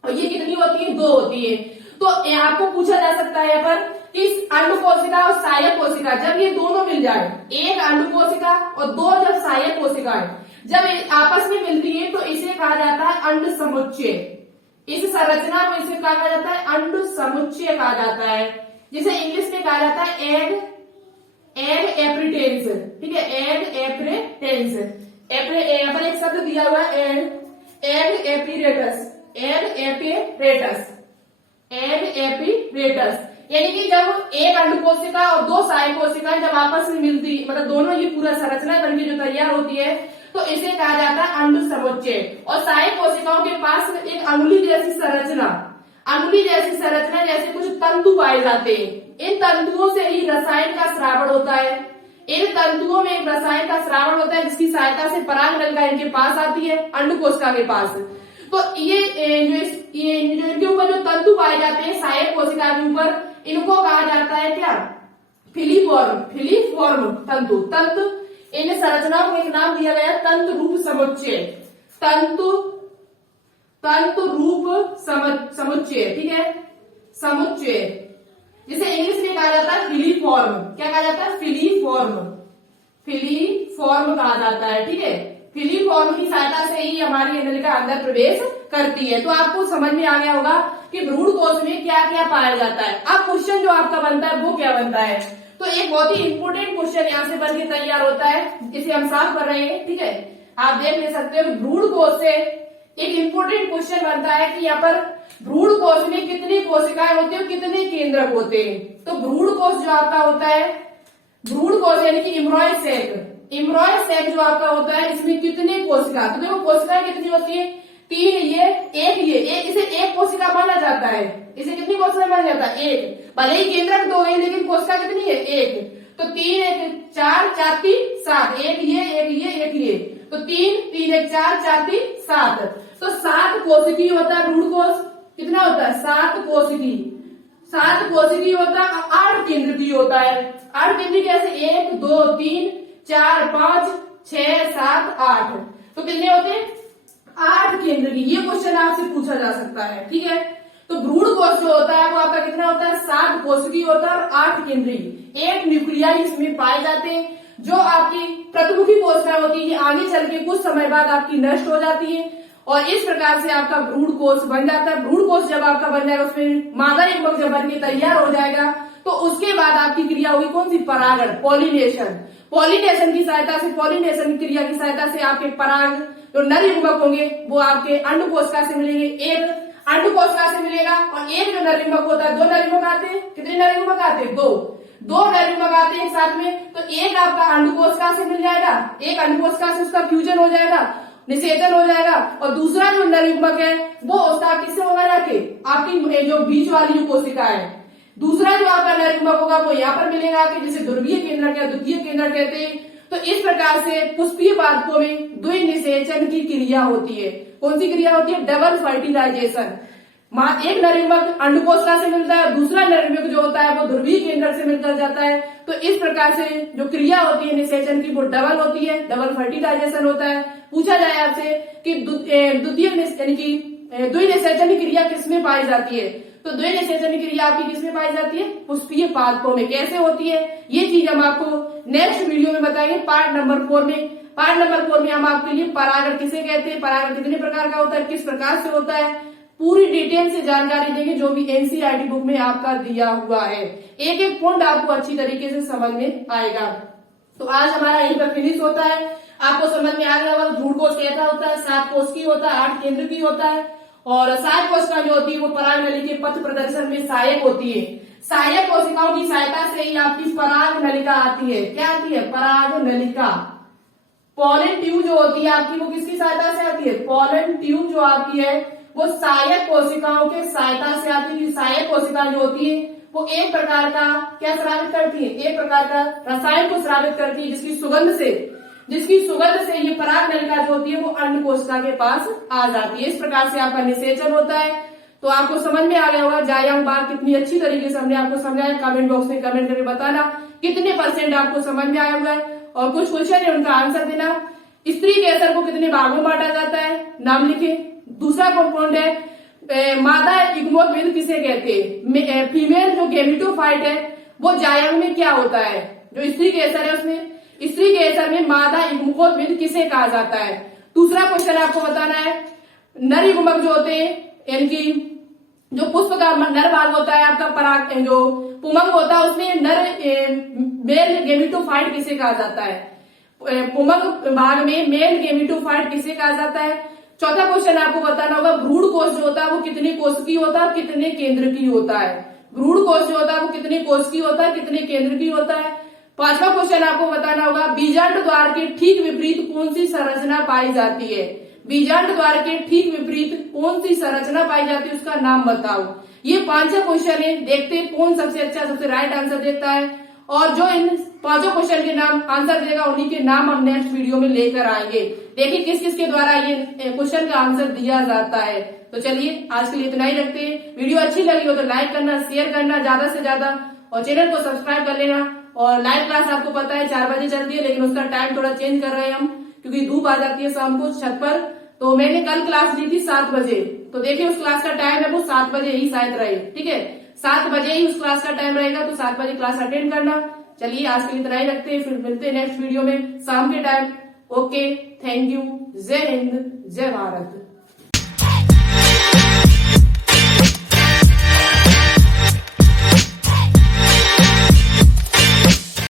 और ये कितनी होती है? 2 होती है। तो आपको पूछा जा सकता है यहाँ पर कि अंड कोशिका और सहायक कोशिका, जब ये दोनों मिल जाए, एक अंड कोशिका और 2 जब सहायक कोशिकाएं जब आपस में मिलती है, तो इसे कहा जाता है अंड समुच्चय। इस संरचना को इसे कहा जाता है अंड समुच्चय कहा जाता है, जिसे इंग्लिश में कहा जाता है एग एप्रिटेंस। ठीक है, एग एप्रिटेंस। यहाँ पर एक शब्द दिया हुआ है एग एपिरेटस, एग एपिरेटस, एग एपिरेटस। यानी कि जब एक अंड कोशिका और 2 सहायक कोशिकाएं जब आपस में मिलती, मतलब दोनों ये पूरा संरचना बनके जो तैयार होती है, तो इसे कहा जाता है अंड समुच्चय। और सहायक कोशिकाओं के पास एक अंगुली जैसी संरचना, जैसे कुछ तंतु पाए जाते हैं। इन तंतुओं से ही रसायन का स्रावण होता है। इन तंतुओं में एक रसायन का स्रावण होता है, जिसकी सहायता से पराग नलिका इनके पास आती है, अंड कोशिका के पास। तो ये जो इनके ऊपर जो तंतु पाए जाते हैं सहायक कोशिका के ऊपर, इनको कहा जाता है क्या? फिलीफॉर्म तंतु। इन संरचनाओं को एक नाम दिया गया तंतु रूप समुच्चय, तंतु रूप समुच्चय। ठीक है, समुच्चय, जिसे इंग्लिश में कहा जाता है फिलीफॉर्म। क्या कहा जाता है? फिलीफॉर्म कहा जाता है। ठीक है, फिलीफॉर्म की सहायता से ही हमारी नलिका अंदर प्रवेश करती है। तो आपको समझ में आ गया होगा कि भ्रूण कोश में क्या क्या पाया जाता है। अब क्वेश्चन जो आपका बनता है वो क्या बनता है? तो एक बहुत ही इंपोर्टेंट क्वेश्चन यहाँ से बनके तैयार होता है, इसे हम साफ कर रहे हैं। ठीक है, आप देख ले सकते हो, भ्रूण कोश से एक इंपोर्टेंट क्वेश्चन बनता है कि यहाँ पर भ्रूण कोश में कितनी कोशिकाएं होती है, कितने केंद्रक होते हैं। तो भ्रूण कोश जो आपका होता है, भ्रूण कोश यानी कि इम्ब्रॉय सैक जो आपका होता है, इसमें कितने कोशिका? तो देखो कोशिकाएं कितनी होती है? 3 इसे एक कोशिका माना जाता है। इसे कितनी कोशिका माना जाता है? 1। भले ही केंद्रक 2 है, लेकिन कोशिका कितनी है? 1। तो 3 1 4 4 3 7, एक ये। तो 3 3 1 4 4 3 7। तो 7 कोशिकी होता है भ्रूण कोश। कितना होता है? 7 कोशिकी। 7 कोशिकी होता है, 8 केंद्रकीय होता है। 8 केंद्रीय कैसे? 1 2 3 4 5 6 7 8। तो कितने होते हैं? 8 केंद्रकीय। ये क्वेश्चन आपसे पूछा जा सकता है। ठीक है, तो भ्रूण कोश जो होता है वो आपका कितना होता है? 7 कोशिकीय होता है और 8 केंद्रीय। 1 न्यूक्लियाई इसमें पाए जाते हैं। जो आपकी प्रतिमुखी कोशिका होती है, आगे चल के कुछ समय बाद आपकी नष्ट हो जाती है, और इस प्रकार से आपका भ्रूण कोश बन जाता है। भ्रूण कोश जब आपका बन जाएगा, उसमें मादा युग्मक जब बनके तैयार हो जाएगा, तो उसके बाद आपकी क्रिया होगी कौन सी? परागण, पॉलिनेशन की सहायता से, पॉलिनेशन क्रिया की सहायता से आपके पराग जो नर युग्मक होंगे वो आपके अंड कोशिका से मिलेंगे। एक अंड कोशिका से मिलेगा और एक जो नर युग्मक होता है, 2 नर युग्मक आते हैं। कितने नर युग्मक आते हैं? 2। दो नरयुग्मक आते हैं एक साथ में, तो एक आपका अंडकोशिका से मिल जाएगा, एक अंडकोशिका से उसका फ्यूजन हो जाएगा, निषेचन हो जाएगा, और दूसरा जो नरयुग्मक है वो उसका किससे होगा जाके आपकी जो बीच वाली जो कोशिका है, दूसरा जो आपका नरयुग्मक होगा वो यहाँ पर मिलेगा कि जिसे ध्रुवीय केंद्रक या द्वितीय केंद्रक कहते हैं। तो इस प्रकार से पुष्पीय पादपों में द्विनिषेचन की क्रिया होती है। कौन सी क्रिया होती है? Double fertilisation. एक नरयुग्मक अंडकोशिका से मिलता है, दूसरा नरयुग्मक जो होता है वो ध्रुवीय केंद्रक से मिलकर जाता है। तो इस प्रकार से जो क्रिया होती है निषेचन की वो डबल होती है, डबल फर्टिलाइजेशन होता है। पूछा जाए आपसे कि द्वितीय यानी कि द्विनिषेचन की क्रिया किसमें पाई जाती है, तो द्विनिषेचन की क्रिया आपकी किसमें पाई जाती है? पुष्पीय पादपों में। कैसे होती है ये चीज हम आपको नेक्स्ट वीडियो में बताएंगे पार्ट नंबर 4 में। पार्ट नंबर 4 में हम आपके लिए परागण किसे कहते हैं, परागण कितने प्रकार का होता है, किस प्रकार से होता है, पूरी डिटेल से जानकारी देंगे जो भी एनसीईआरटी बुक में आपका दिया हुआ है। एक एक पॉइंट आपको अच्छी तरीके से समझ में आएगा। तो आज हमारा यहीं पर फिनिश होता है। आपको समझ में आ गया होगा भ्रूण कोश कैसा होता है, 7 कोश की होता है, 8 केंद्र की होता है, और सहायक कोशिका जो होती है वो पराग नली के पथ प्रदर्शन में सहायक होती है। सहायक कोशिकाओं की सहायता से ही आपकी पराग नलिका आती है। क्या आती है? पराग नलिका। पॉलन ट्यूब जो होती है आपकी वो किसकी सहायता से आती है? पॉलन ट्यूब जो आपकी है वो सहायक कोशिकाओं के सहायता से आती है। सहायक कोशिका जो होती है वो एक प्रकार का क्या स्रावित करती है? एक प्रकार का रसायन को स्रावित करती है जिसकी सुगंध से ये पराग नलिका जो होती है वो अन्य कोशिका के पास आ जाती है। इस प्रकार से आपका निषेचन होता है। तो आपको समझ में आ गया होगा जायांग बाग कितनी अच्छी तरीके से हमने आपको समझाया। कमेंट बॉक्स में कमेंट करके बताना कितने % आपको समझ में आया हुआ है, और कुछ क्वेश्चन है उनका आंसर देना। स्त्री कैंसर को कितने भागों में बांटा जाता है, नाम लिखे। दूसरा कंपाउंड है मादा युग्मोद्भिद किसे कहते हैं? फीमेल जो गेमेटोफाइट है वो जायांग में क्या होता है? जो स्त्री कैंसर है उसमें स्त्री कैंसर में मादा युग्मोद्भिद किसे कहा जाता है? दूसरा क्वेश्चन आपको बताना है नर युग्मक जो होते हैं यानी कि जो पुष्प का नर भाग होता है आपका पराग जो पुमंग होता है उसमें नर मेल गेमेटोफाइट किसे कहा जाता है? पुमंग भाग में मेल गेमेटोफाइट किसे कहा जाता है? चौथा क्वेश्चन आपको बताना होगा भ्रूण कोश जो होता है वो कितने कोश की होता है, कितने केंद्र की होता है? भ्रूण कोश जो होता है वो कितने कोश की होता है, कितने केंद्र की होता है? पांचवा क्वेश्चन आपको बताना होगा बीजांड द्वार के ठीक विपरीत कौन सी संरचना पाई जाती है? बीजांड द्वार के ठीक विपरीत कौन सी संरचना पाई जाती है उसका नाम बताओ। ये 5 क्वेश्चन है, देखते हैं कौन सबसे अच्छा सबसे राइट आंसर देता है, और जो इन 5 क्वेश्चन के नाम आंसर देगा उन्हीं के नाम हम नेक्स्ट वीडियो में लेकर आएंगे। देखिए किस किस के द्वारा ये क्वेश्चन का आंसर दिया जाता है। तो चलिए आज के लिए इतना ही रखते हैं। वीडियो अच्छी लगी हो तो लाइक करना, शेयर करना ज्यादा से ज्यादा, और चैनल को सब्सक्राइब कर लेना। और लाइव क्लास आपको पता है 4 बजे चलती है, लेकिन उसका टाइम थोड़ा चेंज कर रहे हैं हम क्योंकि धूप आ जाती है शाम को छत पर। तो मैंने कल क्लास ली थी 7 बजे, तो देखिए उस क्लास का टाइम है वो 7 बजे ही शायद रहे। ठीक है, 7 बजे ही उस क्लास का टाइम रहेगा, तो 7 बजे क्लास अटेंड करना। चलिए आज के लिए इतना ही रखते हैं, फिर मिलते हैं नेक्स्ट वीडियो में शाम के टाइम। Okay, thank you. जय हिंद, जय भारत।